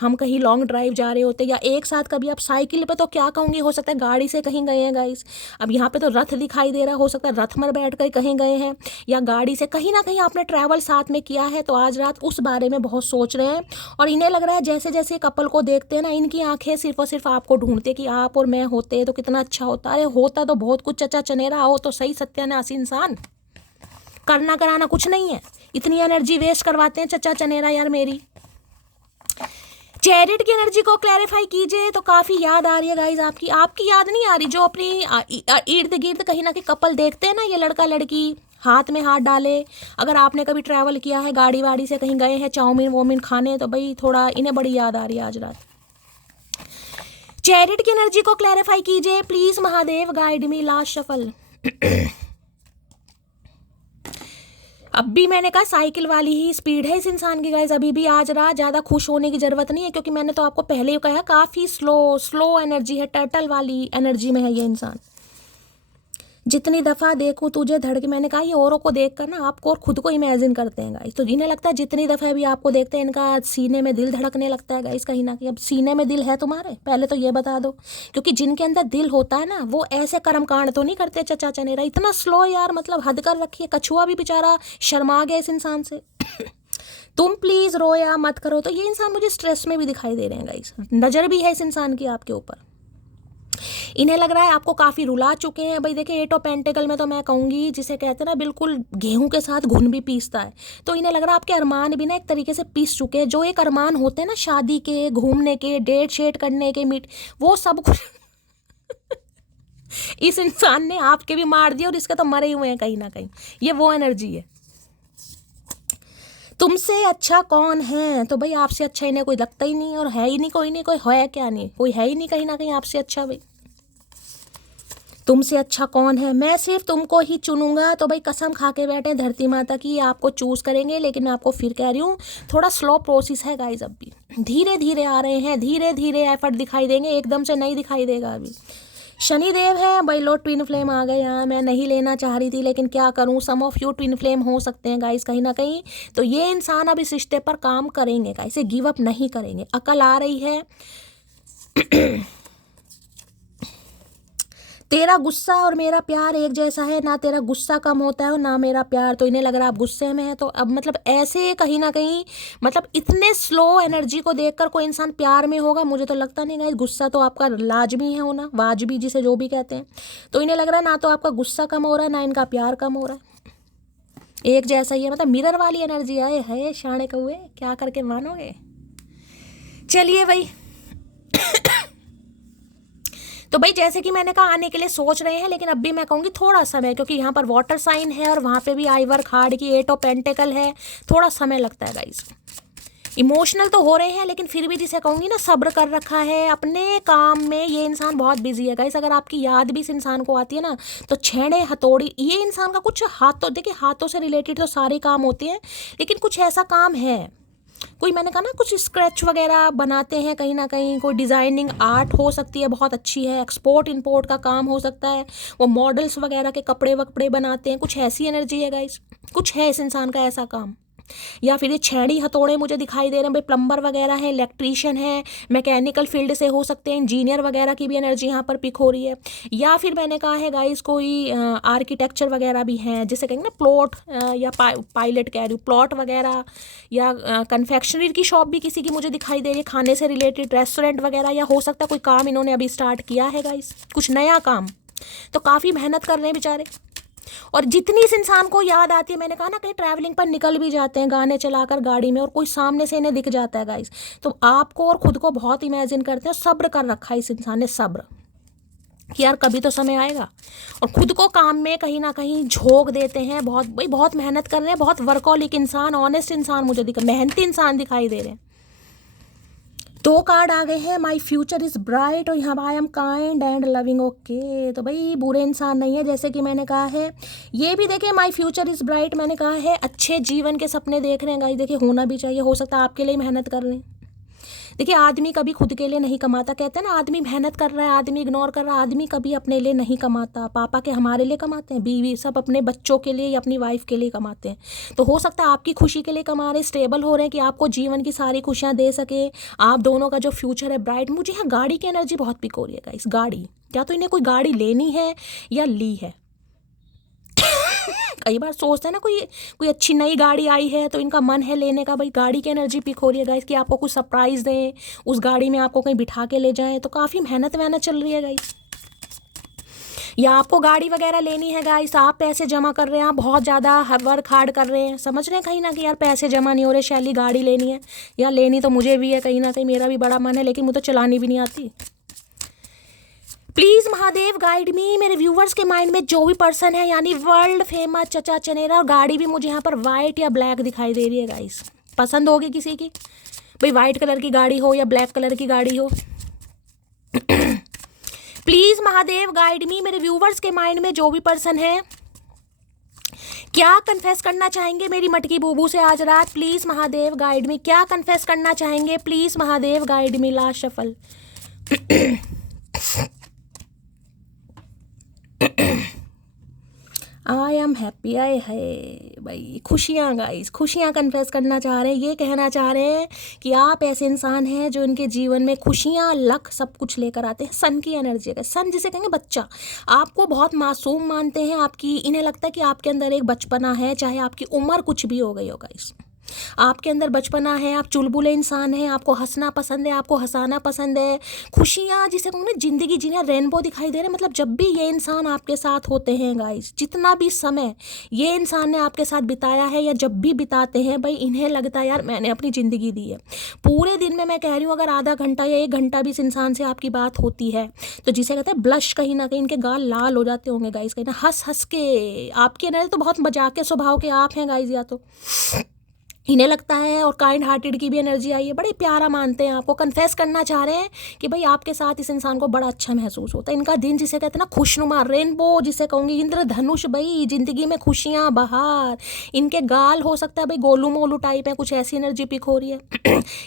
हम कहीं लॉन्ग ड्राइव जा रहे होते, या एक साथ कभी आप साइकिल पर, तो क्या कहूँगी, हो सकता है गाड़ी से कहीं गए हैं गाइस। अब यहाँ पे तो रथ दिखाई दे रहा, हो सकता है रथ में बैठ कर कहीं गए हैं या गाड़ी से कहीं ना कहीं आपने ट्रैवल साथ में किया है। तो आज रात उस बारे में बहुत सोच रहे हैं और इन्हें लग रहा है जैसे जैसे कपल को देखते हैं ना, इनकी आंखें सिर्फ और सिर्फ आपको ढूंढते कि आप और मैं होते तो कितना अच्छा होता। अरे होता तो बहुत कुछ, चचा चनेरा हो तो सही, सत्यानाशी इंसान, करना कराना कुछ नहीं है, इतनी एनर्जी वेस्ट करवाते हैं चचा चनेरा यार मेरी। चैरिट की एनर्जी को क्लैरिफाई कीजिए। तो काफ़ी याद आ रही है गाइज आपकी याद नहीं आ रही, जो अपनी इर्द गिर्द कहीं ना कहीं कपल देखते हैं ना, ये लड़का लड़की हाथ में हाथ डाले। अगर आपने कभी ट्रैवल किया है, गाड़ी वाड़ी से कहीं गए हैं, चाउमीन वोमिन खाने, तो भाई थोड़ा इन्हें बड़ी याद आ रही है आज रात। चैरिट की एनर्जी को क्लैरिफाई कीजिए please Mahadev, guide me, last shuffle. अब भी मैंने कहा साइकिल वाली ही स्पीड है इस इंसान की गाइस, अभी भी आज रात ज़्यादा खुश होने की ज़रूरत नहीं है, क्योंकि मैंने तो आपको पहले ही कहा काफ़ी स्लो एनर्जी है, टर्टल वाली एनर्जी में है ये इंसान। जितनी दफ़ा देखूं तुझे धड़के, मैंने कहा ये औरों को देख कर ना आपको और खुद को इमेजिन करते हैं गाइस, तो इन्हें लगता है जितनी दफ़ा भी आपको देखते हैं इनका सीने में दिल धड़कने लगता है गाइस कहीं ना कहीं। अब सीने में दिल है तुम्हारे, पहले तो ये बता दो, क्योंकि जिनके अंदर दिल होता है ना वो ऐसे कर्मकांड तो नहीं करते चचा चनेरा। इतना स्लो यार, मतलब हद कर रखी है। कछुआ भी बेचारा शर्मा गया इस इंसान से। तुम प्लीज़ रोया मत करो। तो ये इंसान मुझे स्ट्रेस में भी दिखाई दे रहे हैं गाइस, नज़र भी है इस इंसान की आपके ऊपर। इन्हें लग रहा है आपको काफ़ी रुला चुके हैं भाई। देखिए 8 ऑफ पेंटिकल में तो मैं कहूँगी जिसे कहते हैं ना बिल्कुल गेहूं के साथ घुन भी पीसता है, तो इन्हें लग रहा है आपके अरमान भी ना एक तरीके से पीस चुके हैं। जो एक अरमान होते हैं ना शादी के, घूमने के, डेट शेट करने के, मीट, वो सब कुछ इस इंसान ने आपके भी मार दिया और इसके तो मरे हुए हैं कहीं ना कहीं। ये वो एनर्जी है। तुमसे अच्छा कौन है, तो भाई आपसे अच्छा इन्हें कोई लगता ही नहीं, और है ही नहीं, कोई नहीं, कोई है क्या, नहीं कोई है ही नहीं कहीं ना कहीं आपसे अच्छा। भाई तुमसे अच्छा कौन है, मैं सिर्फ तुमको ही चुनूंगा। तो भाई कसम खा के बैठे धरती माता की, आपको चूज करेंगे। लेकिन मैं आपको फिर कह रही हूँ थोड़ा स्लो प्रोसेस है गाइज, अब भी धीरे धीरे आ रहे हैं, धीरे धीरे एफर्ट दिखाई देंगे, एकदम से नहीं दिखाई देगा अभी। शनिदेव है भाई, लो ट्विन फ्लेम आ गए यहाँ। मैं नहीं लेना चाह रही थी लेकिन क्या करूँ, सम ऑफ यू ट्विन फ्लेम हो सकते हैं गाइस कहीं ना कहीं। तो ये इंसान अब इस रिश्ते पर काम करेंगे गाइस, इसे गिव अप नहीं करेंगे। अकल आ रही है। तेरा गुस्सा और मेरा प्यार एक जैसा है, ना तेरा गुस्सा कम होता है और ना मेरा प्यार। तो इन्हें लग रहा है आप गुस्से में है, तो अब मतलब ऐसे कहीं ना कहीं, मतलब इतने स्लो एनर्जी को देखकर कोई इंसान प्यार में होगा, मुझे तो लगता नहीं गाइस। गुस्सा तो आपका लाजमी है होना, वाजबी जिसे जो भी कहते हैं। तो इन्हें लग रहा है ना तो आपका गुस्सा कम हो रहा है, ना इनका प्यार कम हो रहा है, एक जैसा ही है। मतलब मिरर वाली एनर्जी आए है। शाणे कौए क्या करके मानोगे। चलिए भाई तो भाई जैसे कि मैंने कहा आने के लिए सोच रहे हैं, लेकिन अब भी मैं कहूँगी थोड़ा समय, क्योंकि यहाँ पर वाटर साइन है और वहाँ पे भी आइवर खाड़ की 8 ऑफ पेंटिकल है, थोड़ा समय लगता है गाइस। इमोशनल तो हो रहे हैं लेकिन फिर भी जिसे कहूँगी ना सब्र कर रखा है अपने काम में। ये इंसान बहुत बिजी है गाइस। अगर आपकी याद भी इस इंसान को आती है ना, तो छेड़े हथौड़ी, ये इंसान का कुछ हाथों, देखिए हाथों से रिलेटेड तो सारे काम होते हैं, लेकिन कुछ ऐसा काम है, कोई मैंने कहा ना कुछ स्क्रैच वगैरह बनाते हैं कहीं ना कहीं, कोई डिज़ाइनिंग आर्ट हो सकती है, बहुत अच्छी है, एक्सपोर्ट इंपोर्ट का काम हो सकता है, वो मॉडल्स वगैरह के कपड़े वकपड़े बनाते हैं, कुछ ऐसी एनर्जी है गाइस, कुछ है इस इंसान का ऐसा काम। या फिर ये छेड़ी हथौड़े मुझे दिखाई दे रहे हैं, भाई प्लम्बर वगैरह है, इलेक्ट्रीशियन है, मैकेनिकल फील्ड से हो सकते हैं, इंजीनियर वगैरह की भी एनर्जी यहाँ पर पिक हो रही है। या फिर मैंने कहा है गाइस कोई आर्किटेक्चर वगैरह भी हैं, जिसे कहेंगे ना प्लॉट या पायलट कह रही हूँ, प्लॉट वगैरह, या कन्फेक्शनरी की शॉप भी किसी की मुझे दिखाई दे रही है, खाने से रिलेटेड रेस्टोरेंट वगैरह, या हो सकता है कोई काम इन्होंने अभी स्टार्ट किया है गाइस, कुछ नया काम। तो काफ़ी मेहनत कर रहे हैं बेचारे। और जितनी इस इंसान को याद आती है, मैंने कहा ना कहीं ट्रैवलिंग पर निकल भी जाते हैं गाने चलाकर गाड़ी में और कोई सामने से इन्हें दिख जाता है गाइस, तो आपको और खुद को बहुत इमेजिन करते हैं। सब्र कर रखा है इस इंसान ने, सब्र कि यार कभी तो समय आएगा, और खुद को काम में कहीं ना कहीं झोंक देते हैं। बहुत भाई बहुत मेहनत कर रहे हैं, बहुत वर्कहोलिक इंसान, ऑनेस्ट इंसान मुझे मेहनती इंसान दिखाई दे रहे हैं। 2 कार्ड आ गए हैं, माई फ्यूचर इज़ ब्राइट, और यहाँ I am kind and loving. Okay, तो भाई बुरे इंसान नहीं है, जैसे कि मैंने कहा है। ये भी देखिए माई फ्यूचर इज़ ब्राइट, मैंने कहा है अच्छे जीवन के सपने देख रहे हैं गाइस। देखिए होना भी चाहिए, हो सकता है आपके लिए मेहनत कर रहे हैं। देखिए आदमी कभी खुद के लिए नहीं कमाता, कहते हैं ना आदमी मेहनत कर रहा है, आदमी इग्नोर कर रहा है, आदमी कभी अपने लिए नहीं कमाता। पापा के हमारे लिए कमाते हैं, बीवी सब अपने बच्चों के लिए या अपनी वाइफ के लिए कमाते हैं। तो हो सकता है आपकी खुशी के लिए कमा रहे, स्टेबल हो रहे हैं कि आपको जीवन की सारी खुशियाँ दे सके, आप दोनों का जो फ्यूचर है ब्राइट। मुझे यहाँ गाड़ी की एनर्जी बहुत पिक हो रही है गाइस, गाड़ी, क्या तो इन्हें कोई गाड़ी लेनी है या ली है। कई बार सोचते हैं ना कोई अच्छी नई गाड़ी आई है तो इनका मन है लेने का, भाई गाड़ी की एनर्जी पिक हो रही है गाइस कि आपको कुछ सरप्राइज दें, उस गाड़ी में आपको कहीं बिठा के ले जाएं। तो काफ़ी मेहनत चल रही है गाइस, या आपको गाड़ी वगैरह लेनी है गाइस, आप पैसे जमा कर रहे हैं, आप बहुत ज़्यादा वर्क हार्ड कर रहे हैं, समझ रहे हैं कहीं ना कि यार पैसे जमा नहीं हो रहे, शैली गाड़ी लेनी है। या लेनी तो मुझे भी है, कहीं ना कहीं मेरा भी बड़ा मन है, लेकिन मुझे तो चलानी भी नहीं आती। प्लीज़ महादेव गाइड मी, मेरे व्यूवर्स के माइंड में जो भी पर्सन है, यानी वर्ल्ड फेमस चचा चनेरा, और गाड़ी भी मुझे यहाँ पर वाइट या ब्लैक दिखाई दे रही है गाइस। पसंद होगी किसी की, भाई वाइट कलर की गाड़ी हो या ब्लैक कलर की गाड़ी हो। प्लीज़ महादेव गाइड मी, मेरे व्यूवर्स के माइंड में जो भी पर्सन है, क्या कन्फेस करना चाहेंगे मेरी मटकी बूबू से आज रात। प्लीज़ महादेव गाइड मी, क्या कन्फेस करना चाहेंगे, please Mahadev guide me. Last shuffle. I am happy, आए है भाई खुशियाँ गाइस, खुशियाँ कन्फेस करना चाह रहे हैं, ये कहना चाह रहे हैं कि आप ऐसे इंसान हैं जो इनके जीवन में खुशियाँ लक सब कुछ लेकर आते हैं। सन की एनर्जी है, सन जिसे कहेंगे बच्चा, आपको बहुत मासूम मानते हैं, आपकी इन्हें लगता है कि आपके अंदर एक बचपना है, चाहे आपकी उम्र कुछ भी हो गई हो गाइस, आपके अंदर बचपना है, आप चुलबुले इंसान हैं, आपको हंसना पसंद है, आपको हंसाना पसंद है, खुशियाँ जिसे कहूँ ना जिंदगी जीना, रेनबो दिखाई दे रहे। मतलब जब भी ये इंसान आपके साथ होते हैं गाइस, जितना भी समय ये इंसान ने आपके साथ बिताया है या जब भी बिताते हैं, भाई इन्हें लगता है यार मैंने अपनी ज़िंदगी दी है। पूरे दिन में मैं कह रही हूँ अगर आधा घंटा या 1 घंटा भी इस इंसान से आपकी बात होती है तो जिसे कहते हैं ब्लश, कहीं ना कहीं इनके गाल लाल हो जाते होंगे गाइस, कहीं ना हंस हंस के। आपके अंदर तो बहुत मजाक के स्वभाव के आप हैं गाइस, या तो इन्हें लगता है, और काइंड हार्टेड की भी एनर्जी आई है, बड़े प्यारा मानते हैं आपको, कन्फेस करना चाह रहे हैं कि भाई आपके साथ इस इंसान को बड़ा अच्छा महसूस होता है। इनका दिन जिसे कहते हैं ना खुशनुमा, रेनबो जिसे कहूँगी, इंद्रधनुष, भाई जिंदगी में खुशियाँ बहार। इनके गाल हो सकता है भाई गोलू मोलू टाइप है, कुछ ऐसी एनर्जी पिक हो रही है।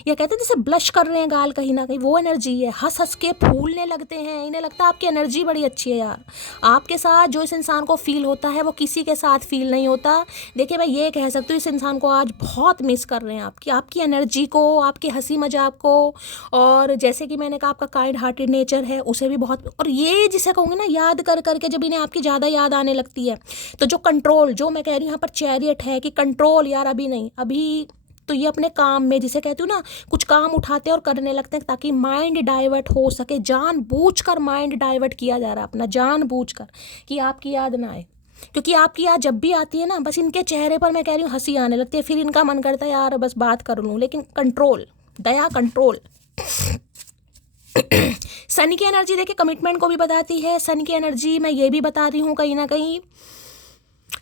या कहते हैं जैसे ब्लश कर रहे हैं गाल, कहीं ना कहीं वो एनर्जी है, हंस हंस के फूलने लगते हैं। इन्हें लगता है आपकी एनर्जी बड़ी अच्छी है यार, आपके साथ जो इस इंसान को फील होता है वो किसी के साथ फील नहीं होता। देखिए मैं ये कह सकती हूँ इस इंसान को आज बहुत मिस कर रहे हैं, आपकी एनर्जी को, आपकी हंसी मजाक को, और जैसे कि मैंने कहा आपका काइंड हार्टेड नेचर है उसे भी बहुत। और ये जिसे कहूँगी ना याद कर करके जब इन्हें आपकी ज़्यादा याद आने लगती है तो जो कंट्रोल, जो मैं कह रही हूँ यहाँ पर चैरियट है कि कंट्रोल यार अभी नहीं, अभी तो ये अपने काम में जिसे कहती हूँ ना कुछ काम उठाते हैं और करने लगते हैं ताकि माइंड डाइवर्ट हो सके। जानबूझकर माइंड डाइवर्ट किया जा रहा है अपना, जानबूझकर, कि आपकी याद ना आए, क्योंकि आपकी याद जब भी आती है ना बस इनके चेहरे पर मैं कह रही हूँ हंसी आने लगती है, फिर इनका मन करता है यार बस बात कर लूँ। लेकिन कंट्रोल, दया, कंट्रोल। सन की एनर्जी देखिए कमिटमेंट को भी बताती है। सन की एनर्जी मैं ये भी बता रही हूँ कहीं ना कहीं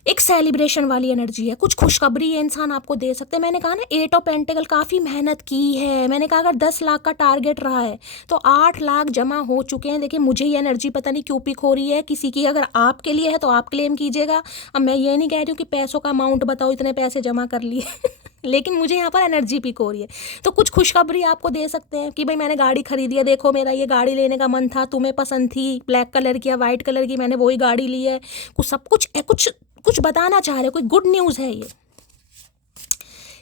एक सेलिब्रेशन वाली एनर्जी है, कुछ खुशखबरी ये इंसान आपको दे सकते हैं। मैंने कहा ना 8 ऑफ पेंटिकल, काफ़ी मेहनत की है। मैंने कहा अगर 10 लाख का टारगेट रहा है तो 8 लाख जमा हो चुके हैं। देखिए मुझे ये एनर्जी पता नहीं क्यों पिक हो रही है, किसी की अगर आपके लिए है तो आप क्लेम कीजिएगा। अब मैं ये नहीं कह रही हूँ कि पैसों का अमाउंट बताओ इतने पैसे जमा कर लिए लेकिन मुझे यहाँ पर एनर्जी पिक हो रही है, तो कुछ खुशखबरी आपको दे सकते हैं कि भाई मैंने गाड़ी खरीदी है, देखो मेरा ये गाड़ी लेने का मन था, तुम्हें पसंद थी ब्लैक कलर की या वाइट कलर की, मैंने वही गाड़ी ली है। कुछ सब कुछ कुछ बताना चाह रहे, कोई गुड न्यूज़ है ये।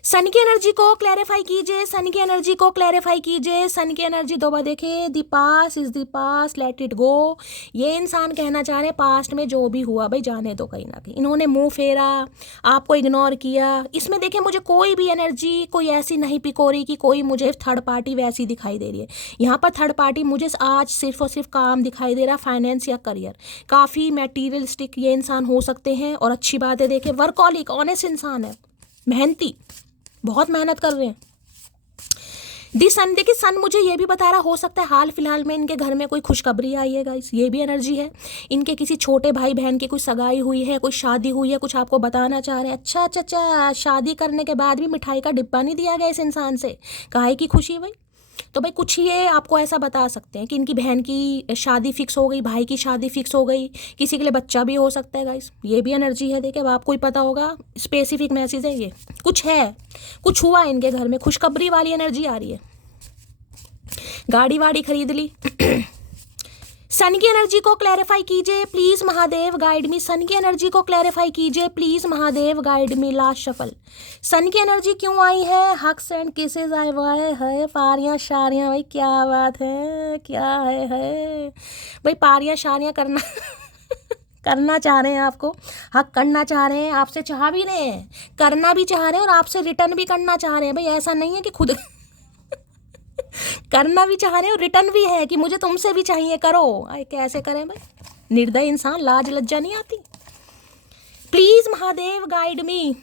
सन की एनर्जी को क्लैरिफाई कीजिए, सन की एनर्जी को क्लैरिफाई कीजिए। सन की एनर्जी दो बार देखिए। The pass is the pass, let it go. ये इंसान कहना चाह रहे हैं पास्ट में जो भी हुआ भाई जाने दो, कहीं ना कहीं इन्होंने मुंह फेरा, आपको इग्नोर किया। इसमें देखिए मुझे कोई भी एनर्जी कोई ऐसी नहीं पिकोरी कि कोई मुझे थर्ड पार्टी वैसी दिखाई दे रही है। यहाँ पर थर्ड पार्टी मुझे आज सिर्फ और सिर्फ काम दिखाई दे रहा, फाइनेंस या करियर। काफ़ी मटेरियलिस्टिक ये इंसान हो सकते हैं। और अच्छी बात है देखिए वर्कहॉलिक, ऑनेस्ट इंसान है, मेहनती, बहुत मेहनत कर रहे हैं। दी सन, देखिए सन मुझे ये भी बता रहा हो सकता है हाल फिलहाल में इनके घर में कोई खुशखबरी आई है गाइस, ये भी एनर्जी है। इनके किसी छोटे भाई बहन की कोई सगाई हुई है, कोई शादी हुई है, कुछ आपको बताना चाह रहे हैं। अच्छा अच्छा अच्छा, शादी करने के बाद भी मिठाई का डिब्बा नहीं दिया गया इस इंसान से, काहे की खुशी भाई। तो भाई कुछ ये आपको ऐसा बता सकते हैं कि इनकी बहन की शादी फिक्स हो गई, भाई की शादी फिक्स हो गई, किसी के लिए बच्चा भी हो सकता है गाइस, ये भी एनर्जी है। देखिए अब आपको ही पता होगा, स्पेसिफिक मैसेज है ये, कुछ है, कुछ हुआ इनके घर में, खुशखबरी वाली एनर्जी आ रही है। गाड़ी वाड़ी खरीद ली। सन की एनर्जी को क्लैरिफाई कीजिए please Mahadev, guide me. Sun की एनर्जी को क्लैरिफाई कीजिए please Mahadev, guide me. Last shuffle. Sun की एनर्जी क्यों आई है? हक्स एंड किसेस आए हुए है, पारियां शारियां, भाई क्या बात है, क्या है भाई, पारियां शारियां करना करना चाह रहे हैं आपको, हक करना चाह रहे हैं, आपसे चाह भी रहे हैं, करना भी चाह रहे हैं और आपसे रिटर्न भी करना चाह रहे हैं। भाई ऐसा नहीं है कि खुद करना भी चाह रहे हैं और रिटर्न भी है कि मुझे तुमसे भी चाहिए, करो। आए कैसे करें भाई, निर्दय इंसान, लाज लज्जा नहीं आती। Please Mahadev guide me.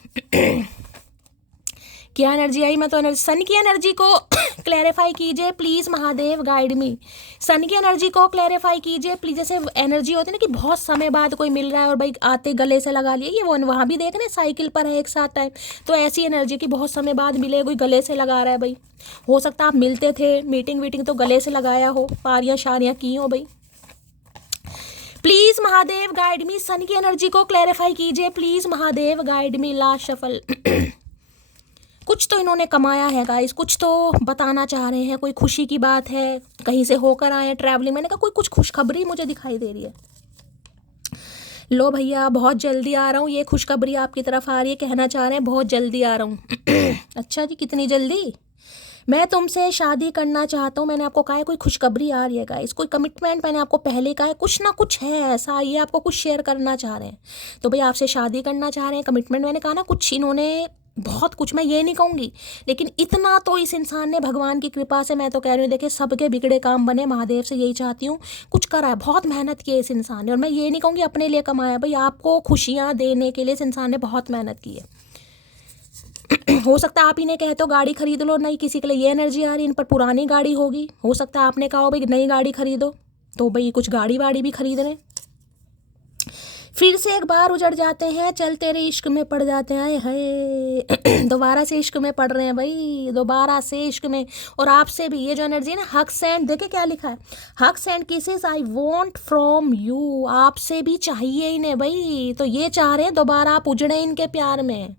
क्या एनर्जी आई? मैं तो एनर्जी, सन की एनर्जी को क्लैरिफाई कीजिए please Mahadev, guide me. Sun की एनर्जी को क्लैरिफाई कीजिए प्लीज। जैसे एनर्जी होती है ना कि बहुत समय बाद कोई मिल रहा है और भाई आते गले से लगा लिए, ये वो वहाँ भी देख रहे साइकिल पर है एक साथ टाइम, तो ऐसी एनर्जी की बहुत समय बाद मिले, कोई गले से लगा रहा है भाई। हो सकता है आप मिलते थे, मीटिंग वीटिंग तो गले से लगाया हो, पारियां शारियां की हो भाई। Please Mahadev guide me, sun की एनर्जी को क्लैरिफाई कीजिए please Mahadev, guide me. Last shuffle. कुछ तो इन्होंने कमाया है गाइस, कुछ तो बताना चाह रहे हैं, कोई खुशी की बात है, कहीं से होकर आए हैं ट्रैवलिंग। मैंने कहा कोई कुछ खुशखबरी मुझे दिखाई दे रही है। लो भैया बहुत जल्दी आ रहा हूँ, ये खुशखबरी आपकी तरफ आ रही है, कहना चाह रहे हैं बहुत जल्दी आ रहा हूँ। अच्छा जी, कितनी जल्दी? मैं तुमसे शादी करना चाहता हूँ। मैंने आपको कहा है कोई खुशखबरी आ रही है गाइस, कोई कमिटमेंट मैंने आपको पहले कहा है, कुछ ना कुछ है ऐसा, ये आपको कुछ शेयर करना चाह रहे हैं। तो भाई आपसे शादी करना चाह रहे हैं, कमिटमेंट मैंने कहा ना, कुछ इन्होंने बहुत कुछ, मैं ये नहीं कहूँगी, लेकिन इतना तो इस इंसान ने भगवान की कृपा से, मैं तो कह रही हूँ देखिए सबके बिगड़े काम बने, महादेव से यही चाहती हूँ। कुछ करा है, बहुत मेहनत की है इस इंसान ने, और मैं ये नहीं कहूँगी अपने लिए कमाया, भाई आपको खुशियाँ देने के लिए इस इंसान ने बहुत मेहनत की है। हो सकता है आप इन्हें कहते हो गाड़ी खरीद लो, नहीं किसी के लिए ये एनर्जी आ रही है, इन पर पुरानी गाड़ी होगी। हो सकता है आपने कहा हो भाई नई गाड़ी खरीदो, तो भाई कुछ गाड़ी वाड़ी भी खरीद रहे हैं। फिर से एक बार उजड़ जाते हैं, चल तेरे इश्क में पड़ जाते हैं, हाय दोबारा से इश्क में पड़ रहे हैं भाई, दोबारा से इश्क में। और आपसे भी ये जो एनर्जी है ना, हक्स एंड, देखिए क्या लिखा है, hugs and kisses I want from you, आपसे भी चाहिए इन्हें भाई। तो ये चाह रहे हैं दोबारा आप उजड़े इनके प्यार में,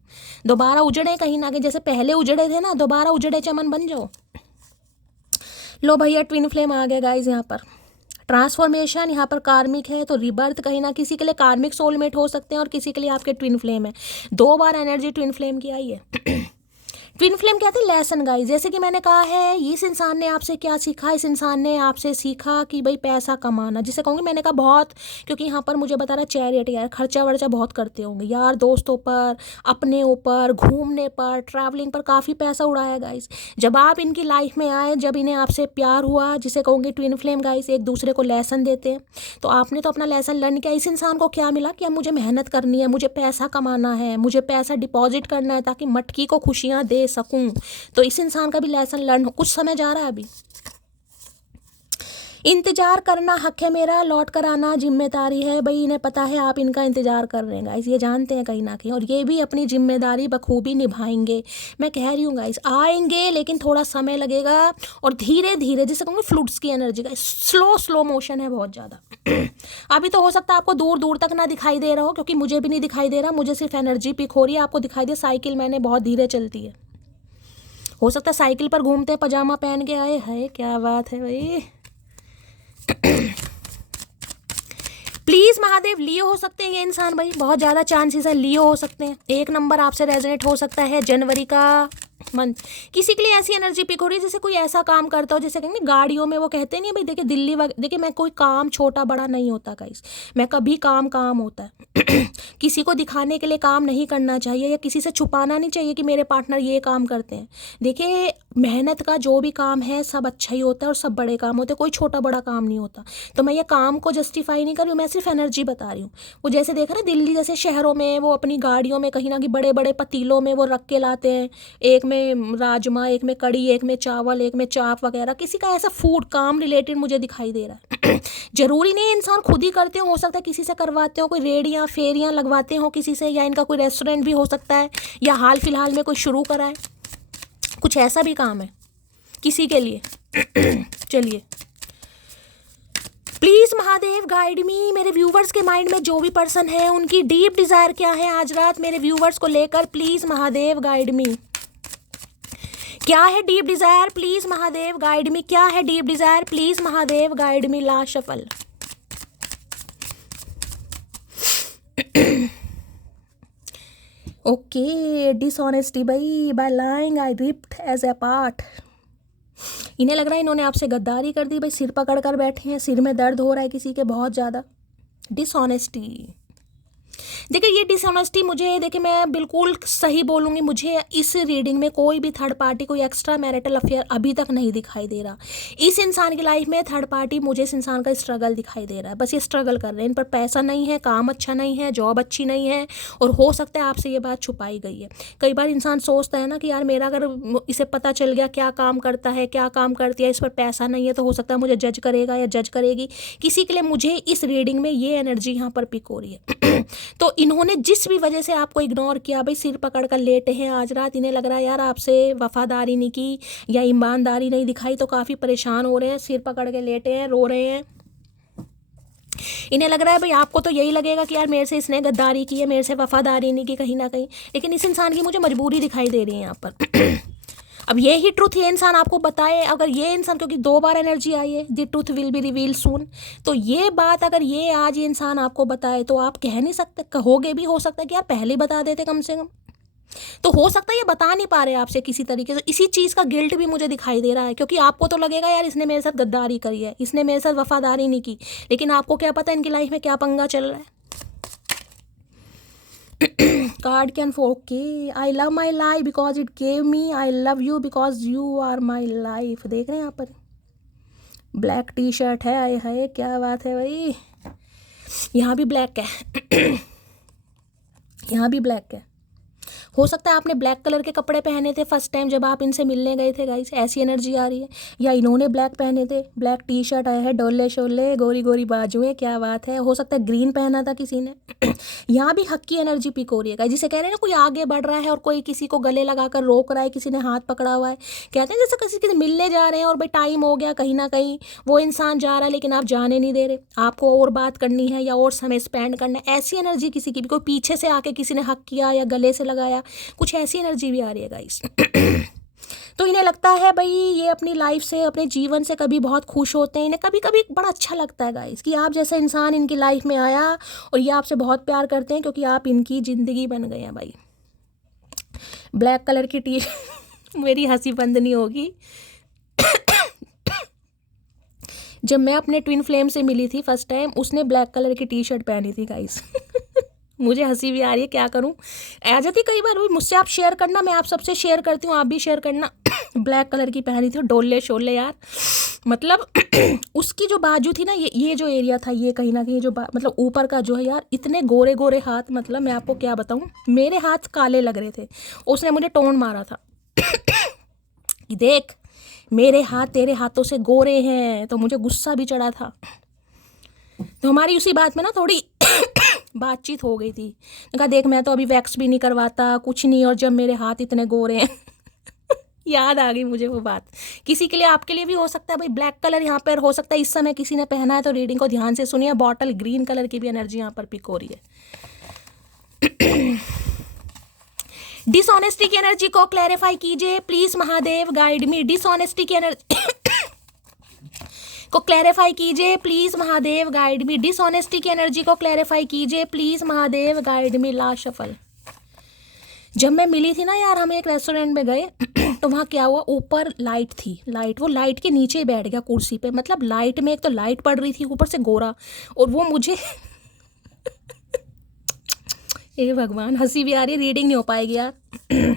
दोबारा उजड़े कहीं ना कहीं, जैसे पहले उजड़े थे ना, दोबारा उजड़े चमन बन जाओ। लो भैया ट्विन फ्लेम आ गया गाइज, यहाँ पर ट्रांसफॉर्मेशन, यहाँ पर कार्मिक है, तो रिबर्थ कहीं ना किसी के लिए कार्मिक सोलमेट हो सकते हैं और किसी के लिए आपके ट्विन फ्लेम है। 2 बार एनर्जी ट्विन फ्लेम की आई है। ट्विन फ्लेम क्या थी? Lesson guys. जैसे कि मैंने कहा है, इस इंसान ने आपसे क्या सीखा? इस इंसान ने आपसे सीखा कि भाई पैसा कमाना, जिसे कहूँगी मैंने कहा बहुत, क्योंकि यहाँ पर मुझे बता रहा चैरियट, यार खर्चा वर्चा बहुत करते होंगे यार, दोस्तों पर, अपने ऊपर, घूमने पर, ट्रैवलिंग पर काफ़ी पैसा उड़ाया गाइस। जब आप इनकी लाइफ में आए, जब इन्हें आपसे प्यार हुआ, जिसे कहूँगी ट्विन फ्लेम गाइस, एक दूसरे को लेसन देते हैं, तो आपने तो अपना लेसन लर्न किया। इस इंसान को क्या मिला कि अब मुझे मेहनत करनी है, मुझे पैसा कमाना है, मुझे पैसा डिपॉजिट करना है ताकि मटकी को खुशियाँ दे सकूं। तो इस इंसान का भी लेसन लर्न हो, कुछ समय जा रहा है अभी। इंतजार करना हक है मेरा, लौट कर आना जिम्मेदारी है। भाई इन्हें पता है आप इनका इंतजार कर रहे हैं गाइस, ये जानते हैं कहीं ना कहीं, और ये भी अपनी जिम्मेदारी बखूबी निभाएंगे। मैं कह रही हूँ गाइस, आएंगे लेकिन थोड़ा समय लगेगा, और धीरे धीरे, जिसे कहूँगी फ्लूट्स की एनर्जी का स्लो मोशन है बहुत ज़्यादा। अभी तो हो सकता है आपको दूर दूर तक ना दिखाई दे रहा हो, क्योंकि मुझे भी नहीं दिखाई दे रहा, मुझे सिर्फ एनर्जी पिक हो रही है। आपको दिखाई दे साइकिल मैंने बहुत धीरे चलती है, हो सकता है साइकिल पर घूमते पजामा पहन के आए, है क्या बात है भाई। प्लीज प्लीज महादेव लियो हो सकते हैं ये इंसान भाई, बहुत ज्यादा चांसेस है लियो हो सकते हैं। 1 नंबर आपसे रेजोनेट हो सकता है जनवरी का मंथ। किसी के लिए ऐसी एनर्जी पिक हो रही है जैसे कोई ऐसा काम करता हो, जैसे कहेंगे गाड़ियों में वो कहते नहीं भाई, देखिए दिल्ली देखिए मैं कोई काम छोटा बड़ा नहीं होता गाइस, मैं कभी काम होता है किसी को दिखाने के लिए काम नहीं करना चाहिए या किसी से छुपाना नहीं चाहिए कि मेरे पार्टनर ये काम करते हैं। देखिए मेहनत का जो भी काम है सब अच्छा ही होता है और सब बड़े काम होते हैं, कोई छोटा बड़ा काम नहीं होता। तो मैं ये काम को जस्टिफाई नहीं कर रही हूँ, मैं सिर्फ एनर्जी बता रही हूँ। वो जैसे देखा ना दिल्ली जैसे शहरों में वो अपनी गाड़ियों में कहीं ना कहीं बड़े बड़े पतीलों में वो रख के लाते हैं, एक में राजमा, एक में कड़ी, एक में चावल, एक में चाप वगैरह। किसी का ऐसा फूड काम रिलेटेड मुझे दिखाई दे रहा है जरूरी नहीं इंसान खुद ही करते हो सकता है किसी से करवाते हो, कोई रेडियाँ फेरियाँ लगवाते हो किसी से, या इनका कोई रेस्टोरेंट भी हो सकता है, या हाल फिलहाल में कोई शुरू करा है, कुछ ऐसा भी काम है किसी के लिए चलिए प्लीज महादेव गाइड मी। मेरे व्यूवर्स के माइंड में जो भी पर्सन है उनकी डीप डिजायर क्या है आज रात मेरे व्यूवर्स को लेकर, प्लीज महादेव गाइड मी। क्या है deep desire, please Mahadev guide me. क्या है deep desire, please Mahadev guide me. Last shuffle. Okay dishonesty by, by lying I ripped as a part. इन्हें लग रहा है इन्होंने आपसे गद्दारी कर दी भाई, सिर पकड़ कर बैठे हैं, सिर में दर्द हो रहा है किसी के बहुत ज़्यादा। डिसऑनेस्टी, देखिए ये डिसऑनेस्टी मुझे, देखिए मैं बिल्कुल सही बोलूँगी, मुझे इस रीडिंग में कोई भी थर्ड पार्टी, कोई एक्स्ट्रा मैरिटल अफेयर अभी तक नहीं दिखाई दे रहा। इस इंसान की लाइफ में थर्ड पार्टी, मुझे इस इंसान का स्ट्रगल दिखाई दे रहा है, बस ये स्ट्रगल कर रहे हैं, इन पर पैसा नहीं है, काम अच्छा नहीं है, जॉब अच्छी नहीं है, और हो सकता है आपसे ये बात छुपाई गई है। कई बार इंसान सोचता है ना कि यार मेरा अगर इसे पता चल गया क्या काम करता है, क्या काम करती है, इस पर पैसा नहीं है, तो हो सकता है मुझे जज करेगा या जज करेगी। किसी के लिए मुझे इस रीडिंग में ये एनर्जी यहाँ पर पिक हो रही है तो इन्होंने जिस भी वजह से आपको इग्नोर किया भाई, सिर पकड़ कर लेटे हैं आज रात, इन्हें लग रहा है यार आपसे वफादारी नहीं की या ईमानदारी नहीं दिखाई, तो काफ़ी परेशान हो रहे हैं, सिर पकड़ के लेटे हैं, रो रहे हैं। इन्हें लग रहा है भाई आपको तो यही लगेगा कि यार मेरे से इसने गद्दारी की है, मेरे से वफादारी नहीं की कहीं ना कहीं, लेकिन इस इंसान की मुझे मजबूरी दिखाई दे रही है यहाँ पर अब ये ही ट्रुथ ये इंसान आपको बताए, अगर ये इंसान, क्योंकि 2 बार एनर्जी आई है, the truth will be reveal soon, तो ये बात अगर ये आज ये इंसान आपको बताए तो आप कह नहीं सकते, कहोगे भी हो सकता है कि यार पहले बता देते कम से कम। तो हो सकता है ये बता नहीं पा रहे आपसे किसी तरीके से, इसी चीज़ का गिल्ट भी मुझे दिखाई दे रहा है, क्योंकि आपको तो लगेगा यार इसने मेरे साथ गद्दारी करी है, इसने मेरे साथ वफादारी नहीं की, लेकिन आपको क्या पता इनकी लाइफ में क्या पंगा चल रहा है। Card can for okay, I love my life because it gave me, I love you because you are my life. देख रहे हैं यहाँ पर ब्लैक टी शर्ट है, आए हाय क्या बात है भाई, यहाँ भी ब्लैक है यहाँ भी ब्लैक है। हो सकता है आपने ब्लैक कलर के कपड़े पहने थे फर्स्ट टाइम जब आप इनसे मिलने गए थे गाइस, ऐसी एनर्जी आ रही है, या इन्होंने ब्लैक पहने थे, ब्लैक टी शर्ट आया है, डोले शोले, गोरी गोरी बाजुएं, क्या बात है। हो सकता है ग्रीन पहना था किसी ने यहाँ भी हक की एनर्जी पिक हो रही है, जिसे कह रहे हैं ना कोई आगे बढ़ रहा है और कोई किसी को गले लगाकर रोक रहा है, किसी ने हाथ पकड़ा हुआ है, कहते हैं जैसे किसी से मिलने जा रहे हैं और भाई टाइम हो गया, कहीं ना कहीं वो इंसान जा रहा है लेकिन आप जाने नहीं दे रहे, आपको और बात करनी है या और समय स्पेंड करना है, ऐसी एनर्जी किसी की भी, कोई पीछे से आके किसी ने हक किया या गले से लगाया, कुछ ऐसी एनर्जी भी आ रही है गाइस तो इन्हें लगता है भाई ये अपनी लाइफ से, अपने जीवन से कभी बहुत खुश होते हैं, इन्हें कभी कभी बड़ा अच्छा लगता है गाइस कि आप जैसा इंसान इनकी लाइफ में आया और ये आपसे बहुत प्यार करते हैं क्योंकि आप इनकी ज़िंदगी बन गए हैं भाई। ब्लैक कलर की टी मेरी हंसी बंद नहीं होगी जब मैं अपने ट्विन फ्लेम से मिली थी फर्स्ट टाइम, उसने ब्लैक कलर की टी शर्ट पहनी थी गाइस मुझे हंसी भी आ रही है, क्या करूं, आ जाती कई बार। मुझसे आप शेयर करना, मैं आप सबसे शेयर करती हूँ, आप भी शेयर करना ब्लैक कलर की पहनी थी, डोले शोले यार, मतलब उसकी जो बाजू थी ना, ये जो एरिया था, ये कहीं ना कहीं जो मतलब ऊपर का जो है यार, इतने गोरे गोरे हाथ, मतलब मैं आपको क्या बताऊं, मेरे हाथ काले लग रहे थे, उसने मुझे टोन मारा था कि देख मेरे हाथ तेरे हाथों से गोरे हैं, तो मुझे गुस्सा भी चढ़ा था। तो हमारी उसी बात में ना थोड़ी बातचीत हो गई थी, कहा देख मैं तो अभी वैक्स भी नहीं करवाता कुछ नहीं, और जब मेरे हाथ इतने गोरे हैं याद आ गई मुझे वो बात। किसी के लिए, आपके लिए भी हो सकता है भाई, ब्लैक कलर यहाँ पर हो सकता है इस समय किसी ने पहना है, तो रीडिंग को ध्यान से सुनिए। बॉटल ग्रीन कलर की भी एनर्जी यहाँ पर पिक हो रही है डिसऑनेस्टी की एनर्जी को क्लैरिफाई कीजिए please Mahadev, guide me. Dishonesty की एनर्जी को क्लैरिफाई कीजिए please Mahadev, guide me. Dishonesty की एनर्जी को क्लैरिफाई कीजिए please Mahadev, guide me. Last shuffle. जब मैं मिली थी ना यार, हम एक रेस्टोरेंट में गए तो वहाँ क्या हुआ, ऊपर लाइट थी, लाइट, वो लाइट के नीचे ही बैठ गया कुर्सी पे। मतलब लाइट में एक तो लाइट पड़ रही थी, ऊपर से गोरा, और वो मुझे ए भगवान, हंसी भी आ रही है, रीडिंग नहीं हो पाएगी यार।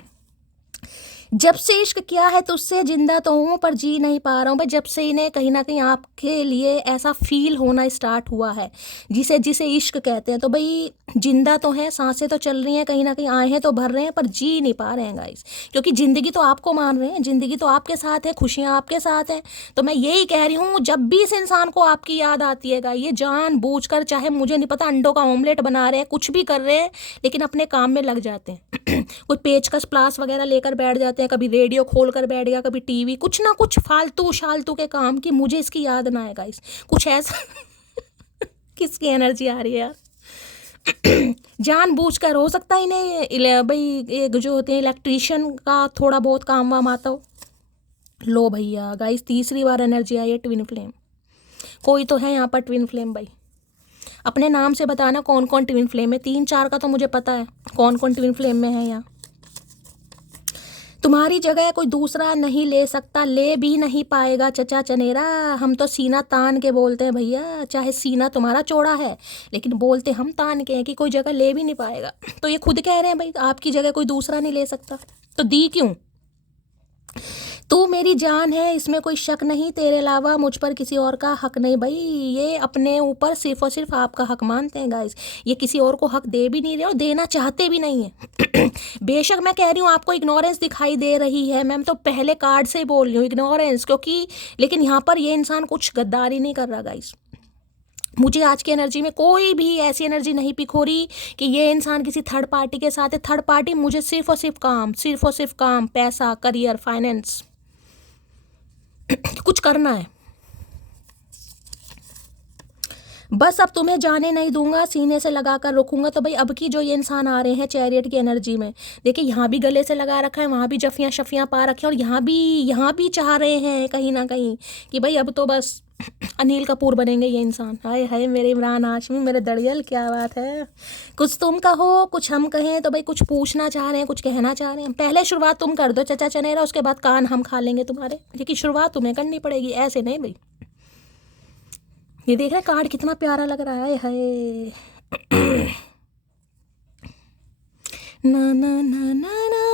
जब से इश्क किया है तुझसे जिंदा तो हूँ पर जी नहीं पा रहा हूँ भाई। जब से इन्हें कहीं ना कहीं आपके लिए ऐसा फील होना स्टार्ट हुआ है, जिसे जिसे इश्क कहते हैं, तो भाई जिंदा तो है, सांसें तो चल रही हैं, कहीं ना कहीं आए हैं तो भर रहे हैं, पर जी नहीं पा रहे हैं गाइस। क्योंकि ज़िंदगी तो आपको मान रहे हैं, ज़िंदगी तो आपके साथ है, खुशियाँ आपके साथ हैं। तो मैं यही कह रही हूँ, जब भी इस इंसान को आपकी याद आती है गाइस, ये जानबूझकर, चाहे मुझे नहीं पता अंडों का ऑमलेट बना रहे हैं, कुछ भी कर रहे हैं, लेकिन अपने काम में लग जाते हैं। कोई पेचकस प्लास वगैरह लेकर बैठ जाते हैं, कभी रेडियो खोल कर बैठ गया, कभी टीवी, कुछ ना कुछ फालतू शालतू के काम कि मुझे इसकी याद ना आए गाइस, कुछ ऐसा। किसकी एनर्जी आ रही है यार? जानबूझकर, हो सकता है इन्हें भाई एक जो होते हैं इलेक्ट्रीशियन का थोड़ा बहुत काम वाम आता हो। लो भैया गाइस, तीसरी बार एनर्जी आई है ट्विन फ्लेम। कोई तो है यहाँ पर ट्विन फ्लेम भाई। अपने नाम से बताना कौन कौन ट्विन फ्लेम है। 3-4 का तो मुझे पता है कौन कौन ट्विन फ्लेम में है यहाँ। तुम्हारी जगह कोई दूसरा नहीं ले सकता, ले भी नहीं पाएगा चचा चनेरा। हम तो सीना तान के बोलते हैं भैया, चाहे सीना तुम्हारा चौड़ा है, लेकिन बोलते हम तान के हैं कि कोई जगह ले भी नहीं पाएगा। तो ये खुद कह रहे हैं भाई आपकी जगह कोई दूसरा नहीं ले सकता, तो दी क्यों? तू मेरी जान है, इसमें कोई शक नहीं, तेरे अलावा मुझ पर किसी और का हक नहीं। भाई ये अपने ऊपर सिर्फ और सिर्फ आपका हक मानते हैं गाइस, ये किसी और को हक दे भी नहीं रहे और देना चाहते भी नहीं है। बेशक मैं कह रही हूँ आपको इग्नोरेंस दिखाई दे रही है, मैम तो पहले कार्ड से ही बोल रही हूँ इग्नोरेंस, क्योंकि लेकिन यहाँ पर ये इंसान कुछ गद्दारी नहीं कर रहा गाइस। मुझे आज की एनर्जी में कोई भी ऐसी एनर्जी नहीं पिक हो रही कि ये इंसान किसी थर्ड पार्टी के साथ है। थर्ड पार्टी मुझे सिर्फ और सिर्फ काम, सिर्फ और सिर्फ काम, पैसा, करियर, फाइनेंस, कुछ करना है। बस अब तुम्हें जाने नहीं दूंगा, सीने से लगा कर रखूंगा। तो भाई अब की जो ये इंसान आ रहे हैं चैरियट की एनर्जी में, देखिए यहाँ भी गले से लगा रखा है, वहाँ भी जफियाँ शफियाँ पा रखे हैं, और यहाँ भी चाह रहे हैं कहीं ना कहीं कि भाई अब तो बस अनिल कपूर बनेंगे ये इंसान। हाय हाय मेरे इमरान हाशमी, मेरे दड़ियल, क्या बात है। कुछ तुम कहो कुछ हम कहें, तो भाई कुछ पूछना चाह रहे हैं, कुछ कहना चाह रहे हैं। पहले शुरुआत तुम कर दो चचा चनेरा, उसके बाद कान हम खा लेंगे तुम्हारे, लेकिन शुरुआत तुम्हें करनी पड़ेगी, ऐसे नहीं भाई। ये देख रहे कार्ड कितना प्यारा लग रहा है, हाय। ना ना ना ना ना।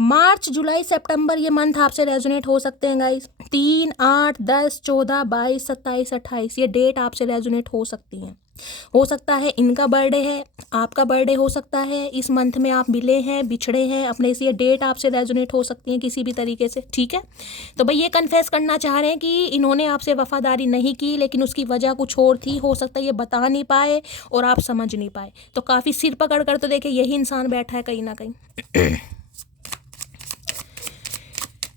मार्च, जुलाई, सितंबर ये मंथ आपसे रेजोनेट हो सकते हैं गाइस। 3, 8, 10, 14, 22, 27, 28 ये डेट आपसे रेजोनेट हो सकती हैं। हो सकता है इनका बर्थडे है, आपका बर्थडे हो सकता है, इस मंथ में आप मिले हैं, बिछड़े हैं अपने, से ये डेट आपसे रेजोनेट हो सकती है किसी भी तरीके से, ठीक है। तो भाई ये कन्फेस करना चाह रहे हैं कि इन्होंने आपसे वफादारी नहीं की, लेकिन उसकी वजह कुछ और थी, हो सकता है ये बता नहीं पाए और आप समझ नहीं पाए। तो काफ़ी सिर पकड़ कर तो देखिए यही इंसान बैठा है कहीं ना कहीं।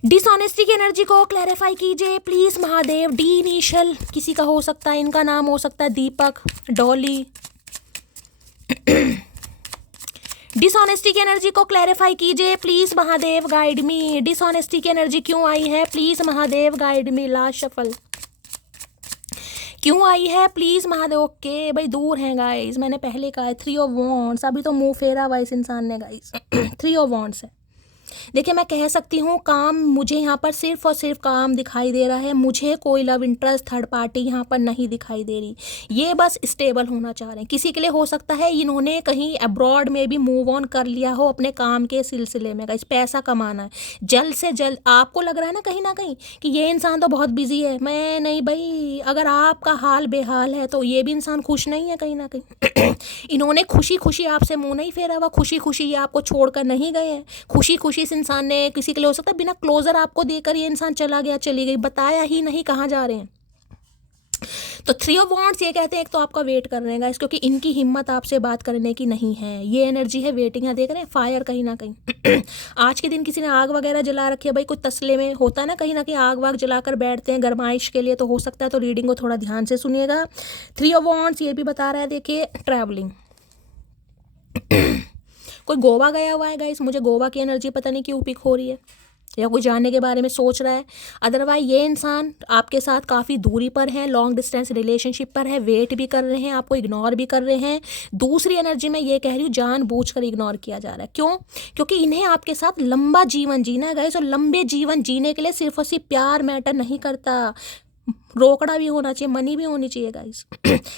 डिसऑनेस्टी की एनर्जी को क्लैरिफाई कीजिए प्लीज महादेव। डी इनिशियल किसी का हो सकता है, इनका नाम हो सकता है दीपक, डॉली। डिसऑनेस्टी की एनर्जी को क्लैरिफाई कीजिए please Mahadev, guide me. Dishonesty की एनर्जी क्यों आई है please Mahadev, guide me. Last shuffle क्यों आई है प्लीज महादेव। ओके भाई दूर हैं गाइस, मैंने पहले कहा है 3 ऑफ वॉन्ड्स, अभी तो मुंह फेरा हुआ इस इंसान ने गाइस। 3 ऑफ वॉन्ड्स है। देखिए मैं कह सकती हूँ काम, मुझे यहाँ पर सिर्फ और सिर्फ काम दिखाई दे रहा है, मुझे कोई लव इंटरेस्ट थर्ड पार्टी यहाँ पर नहीं दिखाई दे रही। ये बस स्टेबल होना चाह रहे हैं। किसी के लिए हो सकता है इन्होंने कहीं अब्रॉड में भी मूव ऑन कर लिया हो अपने काम के सिलसिले में, गाइस पैसा कमाना है जल्द से जल्द। आपको लग रहा है ना कहीं कि ये इंसान तो बहुत बिजी है, मैं नहीं भाई, अगर आपका हाल बेहाल है तो ये भी इंसान खुश नहीं है कहीं ना कहीं। इन्होंने खुशी खुशी आपसे मुंह नहीं फेरा हुआ, खुशी खुशी ये आपको छोड़कर नहीं गए हैं, खुशी खुशी इस इंसान ने, किसी के लिए हो सकता है बिना क्लोजर आपको देकर ये इंसान चला गया, चली गई, बताया ही नहीं कहाँ जा रहे हैं। तो 3 ऑफ वॉन्ड्स ये कहते हैं एक तो आपका वेट कर रहे हैं गाइस, क्योंकि इनकी हिम्मत आपसे बात करने की नहीं है, ये एनर्जी है वेटिंग। है देख रहे हैं फायर कहीं ना कहीं। आज के दिन किसी ने आग वगैरह जला रखी है भाई, कुछ तसले में होता है ना कहीं ना कहीं आग वाग जलाकर बैठते हैं गरमाइश के लिए, तो हो सकता है। तो रीडिंग को थोड़ा ध्यान से सुनिएगा। 3 ऑफ वॉन्ड्स ये भी बता रहा है, देखिए ट्रैवलिंग। कोई गोवा गया हुआ है गाइस, मुझे गोवा की एनर्जी पता नहीं क्यों पिक हो रही है। या कोई जानने के बारे में सोच रहा है। अदरवाइज ये इंसान आपके साथ काफ़ी दूरी पर है, लॉन्ग डिस्टेंस रिलेशनशिप पर है, वेट भी कर रहे हैं, आपको इग्नोर भी कर रहे हैं। दूसरी एनर्जी में ये कह रही हूँ जानबूझकर इग्नोर किया जा रहा है। क्यों? क्योंकि इन्हें आपके साथ लंबा जीवन जीना है गाइस, और लंबे जीवन जीने के लिए सिर्फ और सिर्फ प्यार मैटर नहीं करता, रोकड़ा भी होना चाहिए, मनी भी होनी चाहिए गाइस।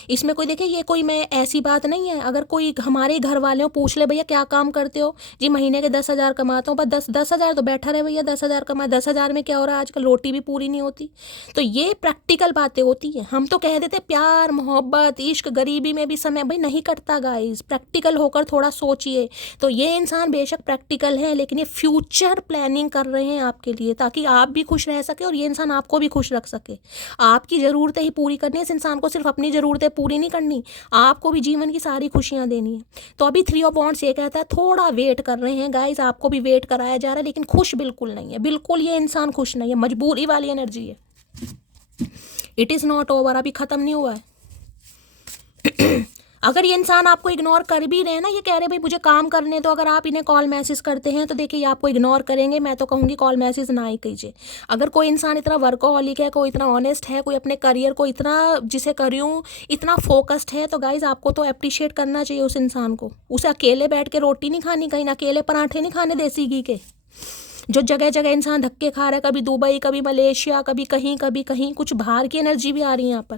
इसमें कोई देखे, ये कोई मैं ऐसी बात नहीं है। अगर कोई हमारे घर वाले पूछ ले भैया क्या काम करते हो, जी महीने के 10,000 कमाता हूँ, बस 10,000 तो बैठा रहे भैया, 10,000 कमा, 10,000 में क्या हो रहा है आजकल, रोटी भी पूरी नहीं होती। तो ये प्रैक्टिकल बातें होती हैं। हम तो कह देते प्यार मोहब्बत इश्क गरीबी में भी समय भाई नहीं कटता गाइस, प्रैक्टिकल होकर थोड़ा सोचिए। तो ये इंसान बेशक प्रैक्टिकल है, लेकिन ये फ्यूचर प्लानिंग कर रहे हैं आपके लिए, ताकि आप भी खुश रह सके और ये इंसान आपको भी खुश रख सके। आपकी ज़रूरतें ही पूरी करनी है इस इंसान को, सिर्फ अपनी ज़रूरतें पूरी नहीं करनी, आपको भी जीवन की सारी खुशियां देनी है। तो अभी 3 ऑफ वॉन्ड्स ये कहता है थोड़ा वेट कर रहे हैं गाइस, आपको भी वेट कराया जा रहा है, लेकिन खुश बिल्कुल नहीं है, बिल्कुल ये इंसान खुश नहीं है, मजबूरी वाली एनर्जी है। इट इज़ नॉट ओवर, अभी ख़त्म नहीं हुआ है। अगर ये इंसान आपको इग्नोर कर भी रहे हैं ना, ये कह रहे भाई मुझे काम करने, तो अगर आप इन्हें कॉल मैसेज करते हैं तो देखिए ये आपको इग्नोर करेंगे। मैं तो कहूँगी कॉल मैसेज ना ही कीजिए। अगर कोई इंसान इतना वर्कोहॉलिक है, कोई इतना ऑनेस्ट है, कोई अपने करियर को इतना, जिसे करूँ इतना फोकस्ड है, तो गाइज आपको तो अप्रिशिएट करना चाहिए उस इंसान को। उसे अकेले बैठ के रोटी नहीं खानी, कहीं ना अकेले पराठे नहीं खाने देसी घी के। जो जगह जगह इंसान धक्के खा रहा है, कभी दुबई, कभी मलेशिया, कभी कहीं, कुछ बाहर की एनर्जी भी आ रही है यहाँ पर।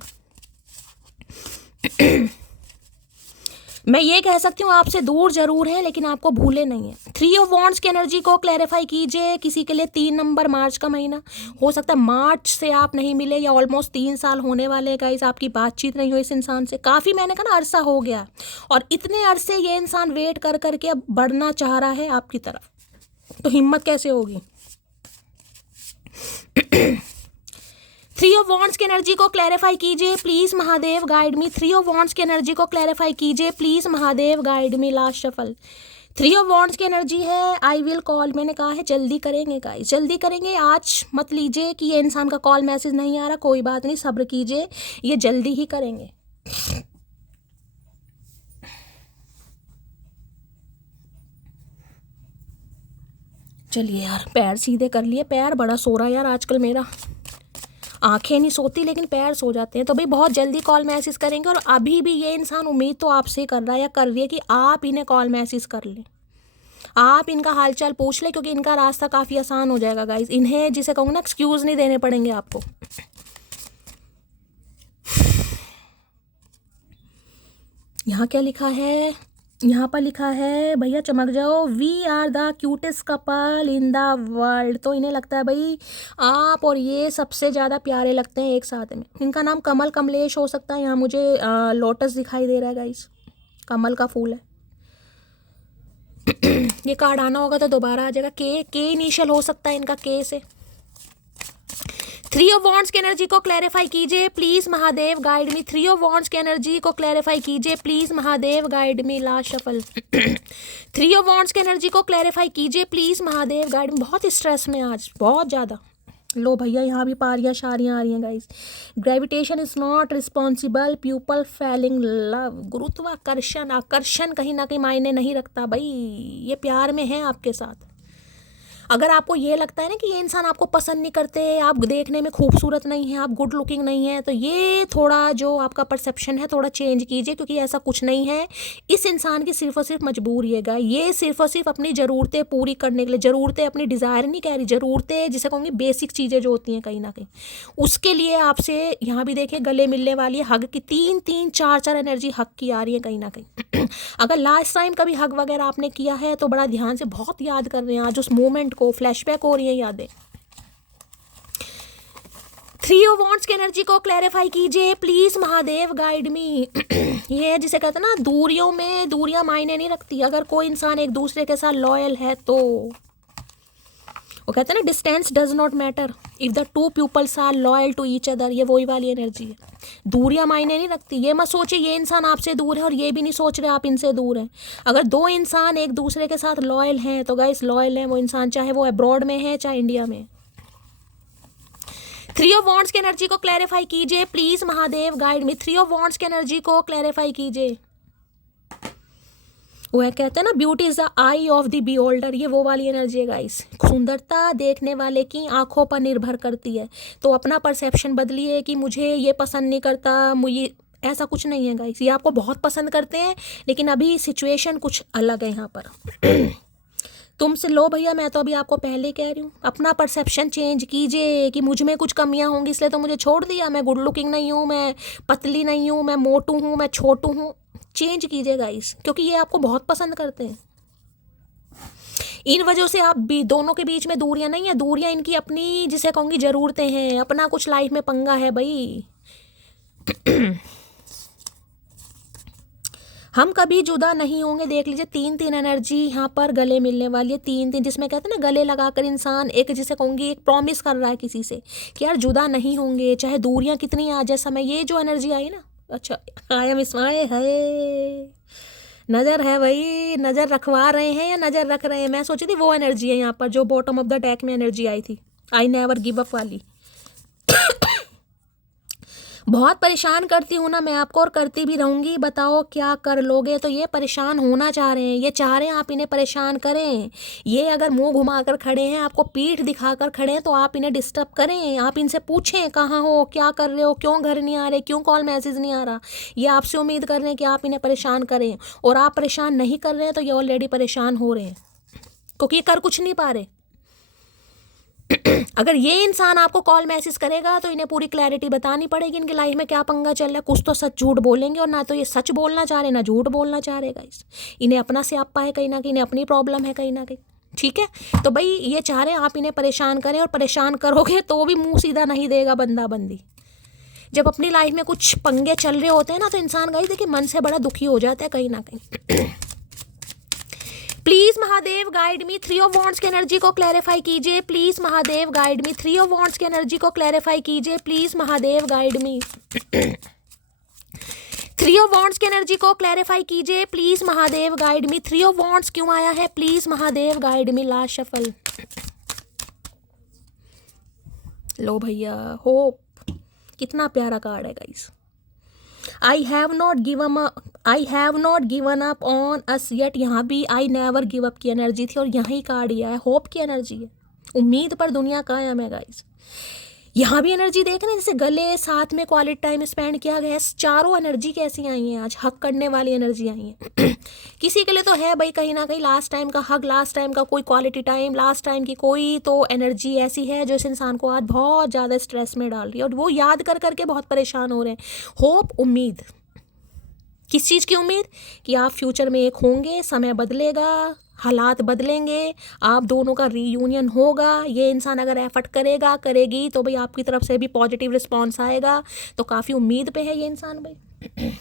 मैं ये कह सकती हूँ आपसे दूर जरूर है, लेकिन आपको भूले नहीं है। 3 ऑफ वॉन्ड्स की एनर्जी को क्लैरिफाई कीजिए। किसी के लिए 3 नंबर, मार्च का महीना हो सकता है, मार्च से आप नहीं मिले या ऑलमोस्ट 3 साल होने वाले हैं गाइस, आपकी बातचीत नहीं हुई इस इंसान से, काफ़ी मैंने कहा ना अरसा हो गया, और इतने अरसे ये इंसान वेट कर करके अब बढ़ना चाह रहा है आपकी तरफ, तो हिम्मत कैसे होगी। 3 ऑफ वॉन्ड्स की एनर्जी को क्लैरिफाई कीजिए please Mahadev, guide me. 3 of wands की एनर्जी को क्लैरिफाई कीजिए please Mahadev, guide me. Last shuffle 3 of wands की एनर्जी है आई विल कॉल। मैंने कहा है जल्दी करेंगे गाइस, जल्दी करेंगे। आज मत लीजिए कि ये इंसान का कॉल मैसेज नहीं आ रहा, कोई बात नहीं, सब्र कीजिए, ये जल्दी ही करेंगे। चलिए यार, पैर सीधे कर लिए, पैर बड़ा सो रहा है यार आजकल मेरा, आंखें नहीं सोती लेकिन पैर सो जाते हैं। तो भाई बहुत जल्दी कॉल मैसेज करेंगे, और अभी भी ये इंसान उम्मीद तो आपसे कर रहा है या कर रही है कि आप इन्हें कॉल मैसेज कर लें, आप इनका हालचाल पूछ लें, क्योंकि इनका रास्ता काफ़ी आसान हो जाएगा गाइस। इन्हें जिसे कहूँगा ना एक्सक्यूज़ नहीं देने पड़ेंगे आपको। यहाँ क्या लिखा है, यहाँ पर लिखा है भैया चमक जाओ, we are the cutest couple in the world. तो इन्हें लगता है भाई आप और ये सबसे ज़्यादा प्यारे लगते हैं एक साथ में। इनका नाम कमल कमलेश हो सकता है। यहाँ मुझे लोटस दिखाई दे रहा है गाइस, कमल का फूल है। ये कार्ड आना होगा तो दोबारा आ जाएगा। के इनिशियल हो सकता है इनका, के से। 3 ऑफ वॉन्ड्स की एनर्जी को क्लैरिफाई कीजिए please Mahadev, guide me. 3 of wands की एनर्जी को क्लैरिफाई कीजिए please Mahadev, guide me. Last shuffle 3 of wands की एनर्जी को क्लैरिफाई कीजिए प्लीज महादेव, गाइड मी। बहुत स्ट्रेस में आज, बहुत ज़्यादा। लो भैया यहाँ भी पारियाँ शारियाँ आ रही हैं guys. Gravitation is not responsible, people falling love. गुरुत्वाकर्षण, आकर्षण कहीं ना कहीं मायने नहीं रखता भाई, ये प्यार में है आपके साथ। अगर आपको ये लगता है ना कि ये इंसान आपको पसंद नहीं करते, आप देखने में खूबसूरत नहीं है, आप गुड लुकिंग नहीं है, तो ये थोड़ा जो आपका परसेप्शन है थोड़ा चेंज कीजिए, क्योंकि ऐसा कुछ नहीं है। इस इंसान की सिर्फ और सिर्फ मजबूरी है, ये सिर्फ और सिर्फ अपनी ज़रूरतें पूरी करने के लिए, ज़रूरतें अपनी डिज़ायर नहीं कह रही, ज़रूरतें जिसे कहूँगी बेसिक चीज़ें जो होती हैं कहीं ना कहीं, उसके लिए आपसे यहाँ भी देखिए गले मिलने वाली है। हग की 3-3, 4-4 एनर्जी हग की आ रही है कहीं ना कहीं। अगर लास्ट टाइम कभी हग वगैरह आपने किया है तो बड़ा ध्यान से बहुत याद कर रहे हैं आज उस मोमेंट को, फ्लैशबैक हो रही है यादें। 3 ऑफ वॉन्ड्स की एनर्जी को क्लैरिफाई कीजिए प्लीज महादेव, गाइड मी। ये जिसे कहते हैं ना दूरियों में, दूरियां मायने नहीं रखती। अगर कोई इंसान एक दूसरे के साथ लॉयल है तो वो कहते हैं ना distance does not matter if the 2 peoples are loyal to each other. ये वही वाली एनर्जी है, दूरियां मायने नहीं रखती। ये मत सोचिए ये इंसान आपसे दूर है और ये भी नहीं सोच रहे आप इनसे दूर हैं। अगर 2 इंसान एक दूसरे के साथ लॉयल हैं तो गाइस लॉयल हैं वो इंसान, चाहे वो अब्रॉड में है चाहे इंडिया में। 3 ऑफ वॉन्ड्स की एनर्जी को क्लैरिफाई कीजिए please Mahadev, guide me. 3 of wands की एनर्जी को क्लैरिफाई कीजिए। वो है कहते हैं ना, beauty is the I of the beholder, ये वो वाली एनर्जी है गाइस। सुंदरता देखने वाले की आंखों पर निर्भर करती है। तो अपना परसेप्शन बदलिए कि मुझे ये पसंद नहीं करता, मुझे ऐसा कुछ नहीं है गाइस। ये आपको बहुत पसंद करते हैं, लेकिन अभी सिचुएशन कुछ अलग है यहाँ पर। तुमसे लो भैया, मैं तो अभी आपको पहले कह रही हूँ, अपना परसेप्शन चेंज कीजिए कि मुझ में कुछ कमियां होंगी इसलिए तो मुझे छोड़ दिया, मैं गुड लुकिंग नहीं हूँ, मैं पतली नहीं हूँ, मैं मोटू हूँ, मैं छोटू हूँ। चेंज कीजिए गाइस, क्योंकि ये आपको बहुत पसंद करते हैं। इन वजह से आप भी दोनों के बीच में दूरियां नहीं है, दूरियां इनकी अपनी जिसे कहूँगी ज़रूरतें हैं, अपना कुछ लाइफ में पंगा है भाई। हम कभी जुदा नहीं होंगे। देख लीजिए 3 एनर्जी यहाँ पर गले मिलने वाली है, 3, जिसमें कहते हैं ना गले लगाकर इंसान एक जिसे कहूँगी एक प्रॉमिस कर रहा है किसी से कि यार जुदा नहीं होंगे, चाहे दूरियां कितनी आ जाए समय। ये जो एनर्जी आई ना, अच्छा आया मिसवाए है, नज़र है भाई, नज़र रखवा रहे हैं या नज़र रख रहे हैं। मैं सोची थी वो एनर्जी है यहाँ पर जो बॉटम ऑफ द डेक में एनर्जी आई थी, आई नेवर गिव अप वाली। बहुत परेशान करती हूँ ना मैं आपको, और करती भी रहूँगी, बताओ क्या कर लोगे। तो ये परेशान होना चाह रहे हैं, ये चाह रहे हैं आप इन्हें परेशान करें। ये अगर मुंह घुमाकर खड़े हैं, आपको पीठ दिखाकर खड़े हैं, तो आप इन्हें डिस्टर्ब करें। आप इनसे पूछें कहाँ हो, क्या कर रहे हो, क्यों घर नहीं आ रहे, क्यों कॉल मैसेज नहीं आ रहा। ये आपसे उम्मीद कर रहे हैं कि आप इन्हें परेशान करें, और आप परेशान नहीं कर रहे हैं तो ये ऑलरेडी परेशान हो रहे हैं, क्योंकि ये कर कुछ नहीं पा रहे। अगर ये इंसान आपको कॉल मैसेज करेगा तो इन्हें पूरी क्लैरिटी बतानी पड़ेगी इनकी लाइफ में क्या पंगा चल रहा है। कुछ तो सच झूठ बोलेंगे, और ना तो ये सच बोलना चाह रहे ना झूठ बोलना चाह रहे गाइस। इन्हें अपना स्यापा है कहीं ना कहीं, इन्हें अपनी प्रॉब्लम है कहीं ना कहीं, ठीक है। तो भाई ये चाह रहे हैं आप इन्हें परेशान करें, और परेशान करोगे तो भी मुंह सीधा नहीं देगा बंदा बंदी। जब अपनी लाइफ में कुछ पंगे चल रहे होते हैं ना, तो इंसान गाइस देखिए मन से बड़ा दुखी हो जाता है कहीं ना कहीं। Please Mahadev guide me, 3 of wands की एनर्जी को क्लैरिफाई कीजिए। Please Mahadev guide me, 3 of wands की एनर्जी को क्लैरिफाई कीजिए। Please Mahadev guide me, 3 of wands की एनर्जी को क्लैरिफाई कीजिए। Please Mahadev guide me, 3 of wands क्यों आया है, please Mahadev guide me. Last shuffle, लो भैया होप, कितना प्यारा कार्ड है guys. I have not given up on us yet, यहाँ भी आई नेवर गिव अप की एनर्जी थी, और यही कार्ड यह है, होप की एनर्जी है, उम्मीद पर दुनिया कायम है गाइस। यहाँ भी एनर्जी देख रहे हैं, जैसे गले साथ में क्वालिटी टाइम स्पेंड किया गया है। चारों एनर्जी कैसी आई हैं आज, हक करने वाली एनर्जी आई है। किसी के लिए तो है भाई कहीं ना कहीं लास्ट टाइम का हक, लास्ट टाइम का कोई क्वालिटी टाइम, लास्ट टाइम की कोई तो एनर्जी ऐसी है जो इस इंसान को आज बहुत ज़्यादा स्ट्रेस में डाल रही है, और वो याद कर करके बहुत परेशान हो रहे हैं। होप, उम्मीद, किस चीज़ की उम्मीद, कि आप फ्यूचर में एक होंगे, समय बदलेगा, हालात बदलेंगे, आप दोनों का रीयूनियन होगा। ये इंसान अगर एफर्ट करेगा, करेगी, तो भाई आपकी तरफ से भी पॉजिटिव रिस्पॉन्स आएगा। तो काफ़ी उम्मीद पे है ये इंसान भाई।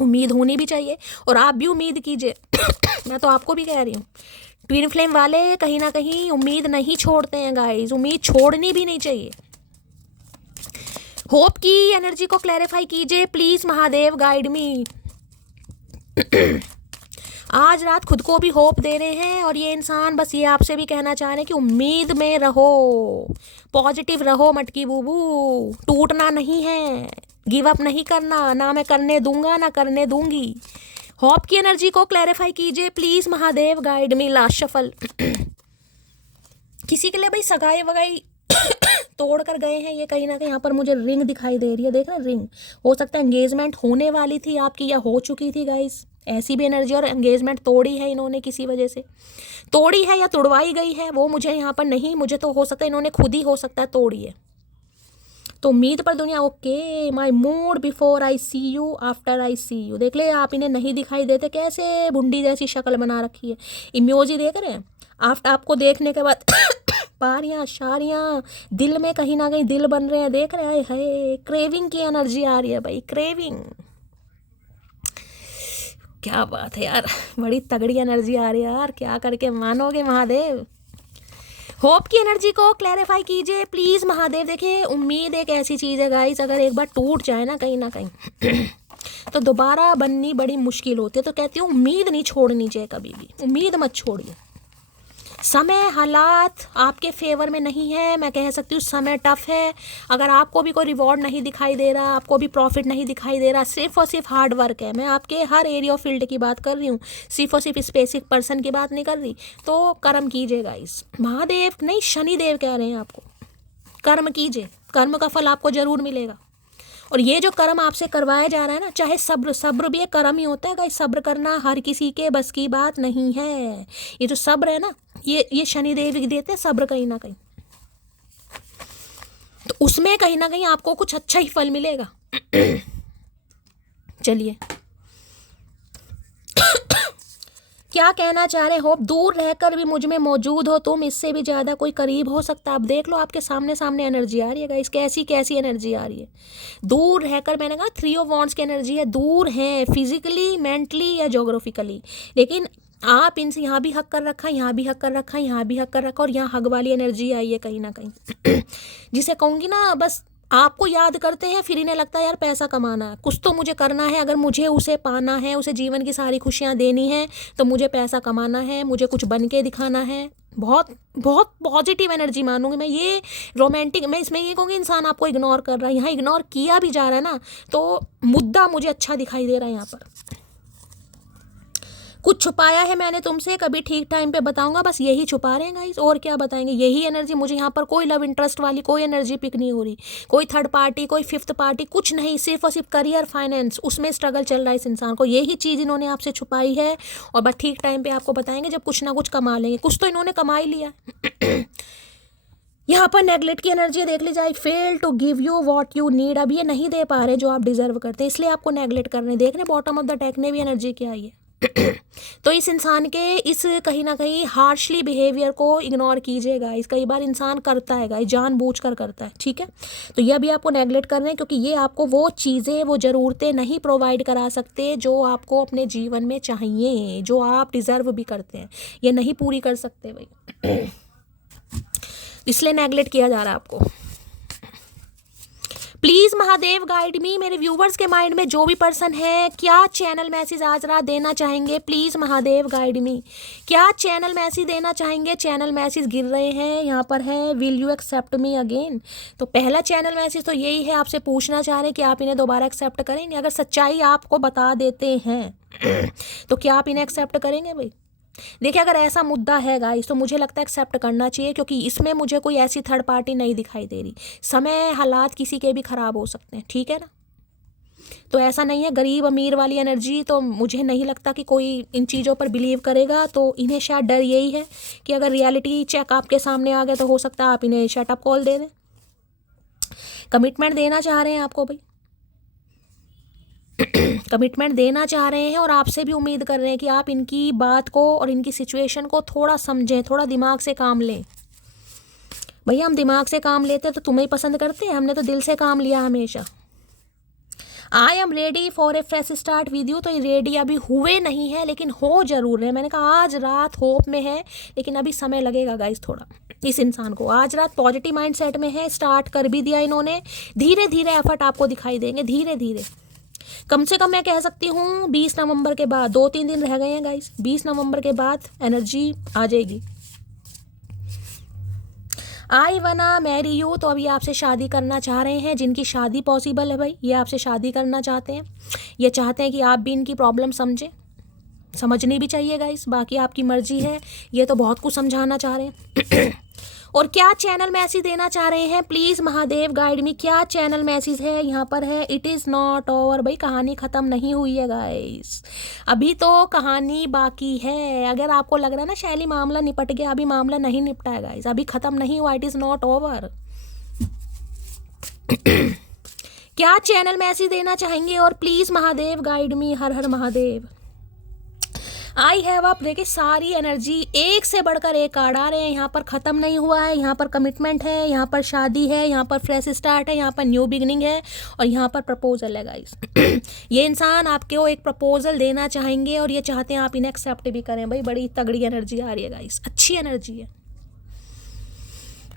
उम्मीद होनी भी चाहिए, और आप भी उम्मीद कीजिए। मैं तो आपको भी कह रही हूँ, ट्विन फ्लेम वाले कहीं ना कहीं उम्मीद नहीं छोड़ते हैं गाइस, उम्मीद छोड़नी भी नहीं चाहिए। होप की एनर्जी को क्लैरिफाई कीजिए प्लीज महादेव गाइड मी। आज रात खुद को भी होप दे रहे हैं, और ये इंसान बस ये आपसे भी कहना चाह रहे हैं कि उम्मीद में रहो, पॉजिटिव रहो मटकी बूबू, टूटना नहीं है, गिव अप नहीं करना, ना मैं करने दूंगा ना करने दूंगी। होप की एनर्जी को क्लैरिफाई कीजिए please Mahadev guide me. Last shuffle, किसी के लिए भाई सगाई वगाई तोड़ कर गए हैं ये कहीं ना कहीं। यहाँ पर मुझे रिंग दिखाई दे रही है, देख रहे हैं रिंग, हो सकता है एंगेजमेंट होने वाली थी आपकी या हो चुकी थी गाइस, ऐसी भी एनर्जी। और एंगेजमेंट तोड़ी है इन्होंने, किसी वजह से तोड़ी है या तुड़वाई गई है वो मुझे यहाँ पर नहीं, मुझे तो हो सकता है इन्होंने खुद ही हो सकता है तोड़ी है। तो उम्मीद पर दुनिया, okay my mood before I see you after I see you. देख ले आप इन्हें नहीं दिखाई देते, कैसे बुंडी जैसी शक्ल बना रखी है। इमोजी देख रहे हैं आपको देखने के बाद पारियां शारियां दिल में कहीं ना कहीं दिल बन रहे हैं, देख रहे हैं। हाय क्रेविंग की एनर्जी आ रही है भाई, क्रेविंग, क्या बात है यार, बड़ी तगड़ी एनर्जी आ रही है यार, क्या करके मानोगे महादेव। होप की एनर्जी को क्लैरिफाई कीजिए प्लीज महादेव। देखिए उम्मीद एक ऐसी चीज़ है गाइस, अगर एक बार टूट जाए ना कहीं तो दोबारा बननी बड़ी मुश्किल होती है। तो कहती हूँ उम्मीद नहीं छोड़नी चाहिए कभी भी, उम्मीद मत छोड़िए। समय हालात आपके फेवर में नहीं है, मैं कह सकती हूँ समय टफ है। अगर आपको भी कोई रिवॉर्ड नहीं दिखाई दे रहा, आपको भी प्रॉफिट नहीं दिखाई दे रहा, सिर्फ और सिर्फ हार्ड वर्क है, मैं आपके हर एरिया ऑफ फील्ड की बात कर रही हूँ, सिर्फ और सिर्फ स्पेसिफिक पर्सन की बात नहीं कर रही, तो कर्म कीजिएगा। इस महादेव नहीं, शनिदेव कह रहे हैं आपको कर्म कीजिए, कर्म का फल आपको जरूर मिलेगा। और ये जो कर्म आपसे करवाया जा रहा है ना, चाहे सब्र, सब्र भी एक कर्म ही होता है गाइस। सब्र करना हर किसी के बस की बात नहीं है। ये जो सब्र है ना, ये शनिदेव ही देते हैं सब्र कहीं ना कहीं, तो उसमें कहीं ना कहीं आपको कुछ अच्छा ही फल मिलेगा। चलिए क्या कहना चाह रहे हो? दूर रहकर भी मुझ में मौजूद हो तुम, इससे भी ज़्यादा कोई करीब हो सकता है? आप देख लो, आपके सामने सामने एनर्जी आ रही है गाइस, कैसी कैसी एनर्जी आ रही है। दूर रहकर, मैंने कहा 3 ऑफ वॉन्ड्स की एनर्जी है, दूर हैं फिजिकली, मेंटली या जोग्राफिकली, लेकिन आप इनसे यहाँ भी हक कर रखा, यहाँ भी हक कर रखा, यहाँ भी हक कर रखा, और यहाँ हक वाली एनर्जी आई है कहीं ना कहीं। जिसे कहूँगी ना, बस आपको याद करते हैं, फिर इन्हें लगता है यार पैसा कमाना है, कुछ तो मुझे करना है, अगर मुझे उसे पाना है, उसे जीवन की सारी खुशियाँ देनी है, तो मुझे पैसा कमाना है, मुझे कुछ बन के दिखाना है। बहुत बहुत पॉजिटिव एनर्जी मानूंगी मैं ये। रोमांटिक, मैं इसमें ये कहूँगी इंसान आपको इग्नोर कर रहा है, यहाँ इग्नोर किया भी जा रहा है ना, तो मुद्दा मुझे अच्छा दिखाई दे रहा है यहाँ पर। कुछ छुपाया है मैंने तुमसे, कभी ठीक टाइम पे बताऊंगा, बस यही छुपा रहे हैं गाइस, और क्या बताएंगे। यही एनर्जी मुझे यहाँ पर, कोई लव इंटरेस्ट वाली कोई एनर्जी पिक नहीं हो रही, कोई थर्ड पार्टी, कोई फिफ्थ पार्टी, कुछ नहीं, सिर्फ और सिर्फ करियर, फाइनेंस, उसमें स्ट्रगल चल रहा है इस इंसान को। यही चीज़ इन्होंने आपसे छुपाई है, और बस ठीक टाइम पे आपको बताएंगे जब कुछ ना कुछ कमा लेंगे। कुछ तो इन्होंने कमा ही लिया। यहाँ पर नेगलेक्ट की एनर्जी देख लीजिए, I fail to give you what you need. अब ये नहीं दे पा रहे जो आप डिजर्व करते हैं, इसलिए आपको नेगलेक्ट कर रहे हैं। देख रहे बॉटम ऑफ द डेक में भी एनर्जी क्या आई है। तो इस इंसान के इस कहीं ना कहीं हार्शली बिहेवियर को इग्नोर कीजिएगा। इस कई बार इंसान करता है गाइस, जानबूझकर करता है, ठीक है। तो ये अभी आपको नेगलेक्ट कर रहे हैं, क्योंकि ये आपको वो चीज़ें, वो ज़रूरतें नहीं प्रोवाइड करा सकते जो आपको अपने जीवन में चाहिए, जो आप डिज़र्व भी करते हैं, ये नहीं पूरी कर सकते भाई। इसलिए नेगलेक्ट किया जा रहा है आपको। प्लीज़ महादेव गाइड मी। मेरे व्यूवर्स के माइंड में जो भी पर्सन है, क्या चैनल मैसेज आज रात देना चाहेंगे? प्लीज़ महादेव गाइड मी, क्या चैनल मैसेज देना चाहेंगे? चैनल मैसेज गिर रहे हैं, यहाँ पर है will you accept me again. तो पहला चैनल मैसेज तो यही है, आपसे पूछना चाह रहे हैं कि आप इन्हें दोबारा एक्सेप्ट करेंगे? अगर सच्चाई आपको बता देते हैं तो क्या आप इन्हें एक्सेप्ट करेंगे भाई? देखिए, अगर ऐसा मुद्दा है गाइस, तो मुझे लगता है एक्सेप्ट करना चाहिए, क्योंकि इसमें मुझे कोई ऐसी थर्ड पार्टी नहीं दिखाई दे रही। समय हालात किसी के भी ख़राब हो सकते हैं, ठीक है ना। तो ऐसा नहीं है गरीब अमीर वाली एनर्जी, तो मुझे नहीं लगता कि कोई इन चीज़ों पर बिलीव करेगा। तो इन्हें शायद डर यही है कि अगर रियलिटी चेक आपके सामने आ गया तो हो सकता है आप इन्हें शटअप कॉल दे दें। कमिटमेंट देना चाह रहे हैं आपको भाई, कमिटमेंट देना चाह रहे हैं, और आपसे भी उम्मीद कर रहे हैं कि आप इनकी बात को और इनकी सिचुएशन को थोड़ा समझें, थोड़ा दिमाग से काम लें। भैया हम दिमाग से काम लेते हैं तो तुम्हें ही पसंद करते हैं, हमने तो दिल से काम लिया हमेशा। I am ready for a fresh start with you. तो ये रेडी अभी हुए नहीं है, लेकिन हो जरूर है। मैंने कहा आज रात होप में है, लेकिन अभी समय लगेगा गाइस थोड़ा। इस इंसान को आज रात पॉजिटिव माइंड सेट में है, स्टार्ट कर भी दिया इन्होंने, धीरे धीरे एफर्ट आपको दिखाई देंगे, धीरे धीरे। कम से कम मैं कह सकती हूँ 20 नवंबर के बाद, 2-3 दिन रह गए हैं गाइस, 20 नवंबर के बाद एनर्जी आ जाएगी। आई वना मैरी यू। तो अभी आपसे शादी करना चाह रहे हैं, जिनकी शादी पॉसिबल है भाई, ये आपसे शादी करना चाहते हैं। ये चाहते हैं कि आप भी इनकी प्रॉब्लम समझें, समझनी भी चाहिए गाइस, बाकी आपकी मर्जी है। ये तो बहुत कुछ समझाना चाह रहे हैं। और क्या चैनल मैसेज देना चाह रहे हैं? प्लीज़ महादेव गाइड मी, क्या चैनल मैसेज है? यहाँ पर है इट इज़ नॉट ओवर। भाई कहानी ख़त्म नहीं हुई है गाइस, अभी तो कहानी बाकी है। अगर आपको लग रहा है ना शैली मामला निपट गया, अभी मामला नहीं निपटा है गाइस, अभी ख़त्म नहीं हुआ, इट इज़ नॉट ओवर। क्या चैनल मैसेज देना चाहेंगे? और please Mahadev guide me, her her Mahadev. I have up. देखिए सारी एनर्जी एक से बढ़कर एक कार्ड आ रहे हैं। यहाँ पर ख़त्म नहीं हुआ है, यहाँ पर कमिटमेंट है, यहाँ पर शादी है, यहाँ पर फ्रेश स्टार्ट है, यहाँ पर न्यू बिगनिंग है, और यहाँ पर प्रपोजल है गाइस। ये इंसान आपको एक प्रपोजल देना चाहेंगे, और ये चाहते हैं आप इन्हें एक्सेप्ट भी करें। भाई बड़ी तगड़ी एनर्जी आ रही है गाइस, अच्छी एनर्जी है।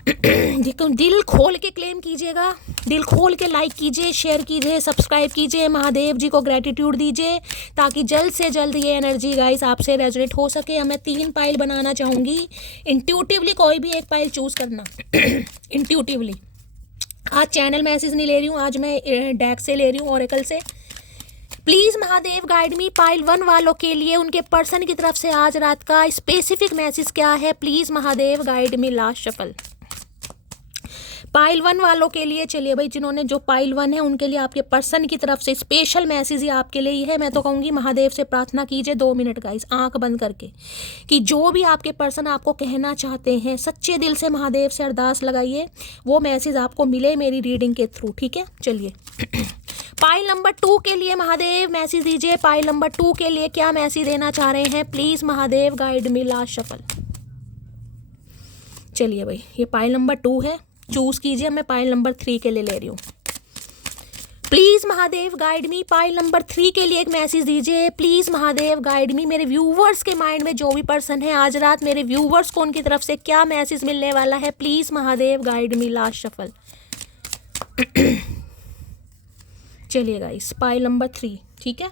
दिल खोल के क्लेम कीजिएगा, दिल खोल के लाइक कीजिए, शेयर कीजिए, सब्सक्राइब कीजिए, महादेव जी को ग्रेटिट्यूड दीजिए ताकि जल्द से जल्द ये एनर्जी गाइस आपसे रेजोनेट हो सके। मैं 3 पाइल बनाना चाहूँगी। इंट्यूटिवली कोई भी एक पाइल चूज़ करना इंट्यूटिवली। आज चैनल मैसेज नहीं ले रही हूँ, आज मैं डेक से ले रही हूँ, ओरेकल से। Please Mahadev guide me. Pile 1 वालों के लिए उनके पर्सन की तरफ से आज रात का स्पेसिफिक मैसेज क्या है? Please Mahadev guide me. Last shuffle pile 1 वालों के लिए। चलिए भाई, जिन्होंने जो पाइल 1 है उनके लिए आपके पर्सन की तरफ से स्पेशल मैसेज ही आपके लिए ही है। मैं तो कहूँगी महादेव से प्रार्थना कीजिए 2 मिनट गाइस, आंख बंद करके, कि जो भी आपके पर्सन आपको कहना चाहते हैं सच्चे दिल से महादेव से अरदास लगाइए, वो मैसेज आपको मिले मेरी रीडिंग के थ्रू। ठीक है, चलिए पाइल नंबर 2 के लिए महादेव मैसेज दीजिए। पाइल नंबर 2 के लिए क्या मैसेज देना चाह रहे हैं? Please Mahadev guide me. Last shuffle. चलिए भाई, ये पाइल नंबर 2 है, चूज कीजिए। मैं पाइल नंबर 3 के लिए ले रही हूँ। Please Mahadev guide me. Pile number 3 के लिए एक मैसेज दीजिए। प्लीज़ महादेव गाइड मी। मेरे व्यूवर्स के माइंड में जो भी पर्सन है आज रात, मेरे व्यूवर्स को उनकी तरफ से क्या मैसेज मिलने वाला है? Please Mahadev guide me. Last shuffle. चलिए गाइस, पाइल नंबर 3। ठीक है,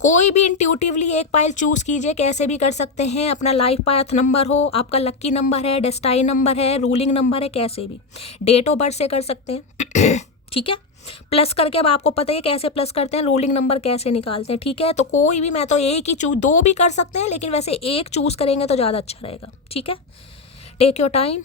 कोई भी इंट्यूटिवली एक पाइल चूज़ कीजिए, कैसे भी कर सकते हैं। अपना लाइफ पाथ नंबर हो, आपका लक्की नंबर है, डेस्टाइन नंबर है, रूलिंग नंबर है, कैसे भी, डेट ऑफ बर्थ से कर सकते हैं। ठीक है, प्लस करके अब आपको पता है कैसे प्लस करते हैं, रोलिंग नंबर कैसे निकालते हैं। ठीक है, तो कोई भी, मैं तो एक ही चूज, 2 भी कर सकते हैं, लेकिन वैसे एक चूज़ करेंगे तो ज़्यादा अच्छा रहेगा। ठीक है, टेक योर टाइम।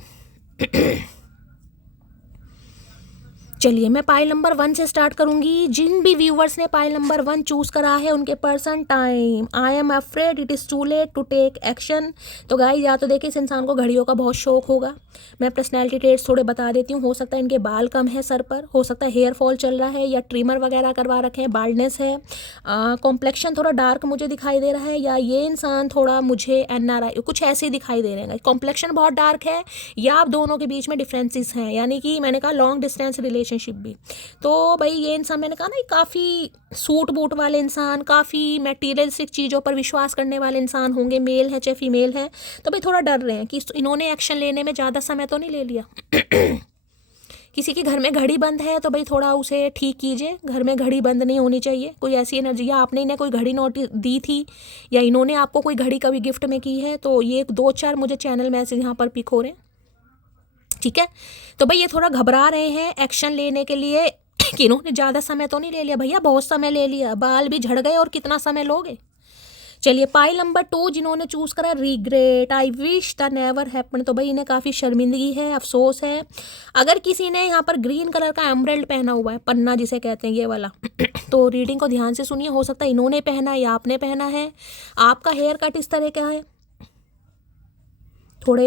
चलिए, मैं पाइल नंबर 1 से स्टार्ट करूंगी। जिन भी व्यूवर्स ने पाइल नंबर 1 चूज़ करा है उनके person time. I am afraid it is too late to take action. तो गाइस, या तो देखिए इस इंसान को घड़ियों का बहुत शौक होगा। मैं पर्सनैलिटी ट्रेट्स थोड़े बता देती हूँ। हो सकता है इनके बाल कम है सर पर, हो सकता है हेयर फॉल चल रहा है, या ट्रिमर वगैरह करवा रखे हैं, बाल्डनेस है, कॉम्प्लेक्शन थोड़ा डार्क मुझे दिखाई दे रहा है, या ये इंसान थोड़ा मुझे NRI कुछ ऐसे ही दिखाई दे रहे हैं। कॉम्प्लेक्शन बहुत डार्क है, या आप दोनों के बीच में डिफरेंसेस हैं, यानी कि मैंने कहा लॉन्ग डिस्टेंस रिलेशनशिप भी। तो भाई ये इंसान, मैंने कहा ना, काफ़ी सूट बूट वाले इंसान, काफ़ी मटेरियलिस्टिक चीज़ों पर विश्वास करने वाले इंसान होंगे, मेल है चाहे फीमेल है। तो भाई थोड़ा डर रहे हैं कि इन्होंने एक्शन लेने में ज़्यादा समय तो नहीं ले लिया। किसी के घर में घड़ी बंद है तो भाई थोड़ा उसे ठीक कीजिए। घर में घड़ी बंद नहीं होनी चाहिए। कोई ऐसी एनर्जी, या आपने इन्हें कोई घड़ी नोटिस दी थी, या इन्होंने आपको कोई घड़ी कभी गिफ्ट में की है, तो ये 2-4 मुझे चैनल मैसेज यहाँ पर पिक हो रहे हैं। ठीक है, तो भाई ये थोड़ा घबरा रहे हैं एक्शन लेने के लिए कि इन्होंने ज़्यादा समय तो नहीं ले लिया। भैया बहुत समय ले लिया, बाल भी झड़ गए, और कितना समय लोगे। चलिए, पाइल नंबर 2 जिन्होंने चूज़ करा, regret, I wish the never happen. तो भाई इन्हें काफ़ी शर्मिंदगी है, अफसोस है। अगर किसी ने यहाँ पर ग्रीन कलर का एमराल्ड पहना हुआ है, पन्ना जिसे कहते हैं, ये वाला, तो रीडिंग को ध्यान से सुनिए। हो सकता है इन्होंने पहना है या आपने पहना है। आपका हेयर कट इस तरह का है, थोड़े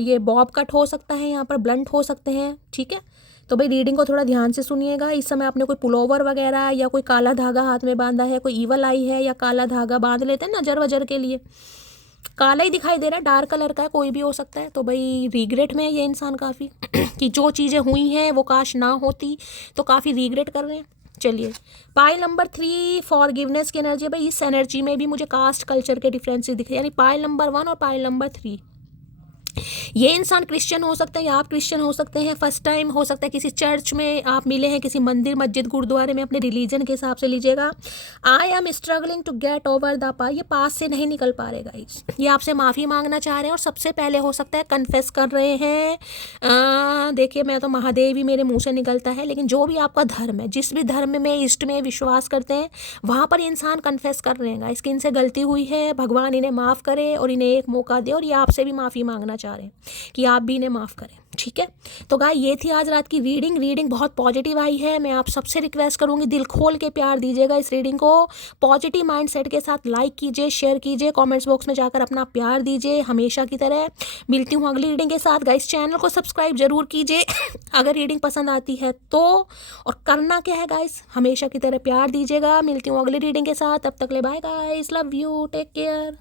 ये बॉब कट हो सकता है, यहाँ पर ब्लंट हो सकते हैं। ठीक है, तो भाई रीडिंग को थोड़ा ध्यान से सुनिएगा। इस समय आपने कोई पुलोवर वगैरह या कोई काला धागा हाथ में बांधा है, कोई ईवल आई है, या काला धागा बांध लेते हैं नजर वजर के लिए, काला ही दिखाई दे रहा है, डार्क कलर का है, कोई भी हो सकता है। तो भाई रिग्रेट में ये इंसान काफ़ी कि जो चीज़ें हुई हैं वो काश ना होती, तो काफ़ी रिग्रेट कर रहे हैं। चलिए, पाइल नंबर 3 फॉरगिवनेस की एनर्जी। भाई इस एनर्जी में भी मुझे कास्ट कल्चर के डिफरेंसेस दिख रहे हैं, यानी पाइल नंबर 1 और पाइल नंबर 3। ये इंसान क्रिश्चियन हो सकते हैं, या आप क्रिश्चियन हो सकते हैं। फर्स्ट टाइम हो सकता है किसी चर्च में आप मिले हैं, किसी मंदिर, मस्जिद, गुरुद्वारे में, अपने रिलीजन के हिसाब से लीजिएगा। I am struggling to get over the past. ये पास से नहीं निकल पा रहे गाइस, ये आपसे माफ़ी मांगना चाह रहे हैं, और सबसे पहले हो सकता है कन्फेस कर रहे हैं। देखिए, मैं तो महादेव ही मेरे मुँह से निकलता है, लेकिन जो भी आपका धर्म है, जिस भी धर्म में, इष्ट में विश्वास करते हैं, वहाँ पर इंसान कन्फेस कर रहे हैं गाइस कि इनसे गलती हुई है, भगवान इन्हें माफ़ करे और इन्हें एक मौका दे, और ये आपसे भी माफ़ी मांगना चाह रहे हैं कि आप भी इन्हें माफ़ करें। ठीक है, तो गाइस ये थी आज रात की रीडिंग बहुत पॉजिटिव आई है। मैं आप सबसे रिक्वेस्ट करूंगी, दिल खोल के प्यार दीजिएगा इस रीडिंग को, पॉजिटिव माइंडसेट के साथ लाइक कीजिए, शेयर कीजिए, कमेंट्स बॉक्स में जाकर अपना प्यार दीजिए हमेशा की तरह। मिलती हूँ अगली रीडिंग के साथ। गाइस चैनल को सब्सक्राइब जरूर कीजिए अगर रीडिंग पसंद आती है तो। और करना क्या है गाइस, हमेशा की तरह प्यार दीजिएगा। मिलती हूँ अगली रीडिंग के साथ, तब तक ले bye guys, love you, take care.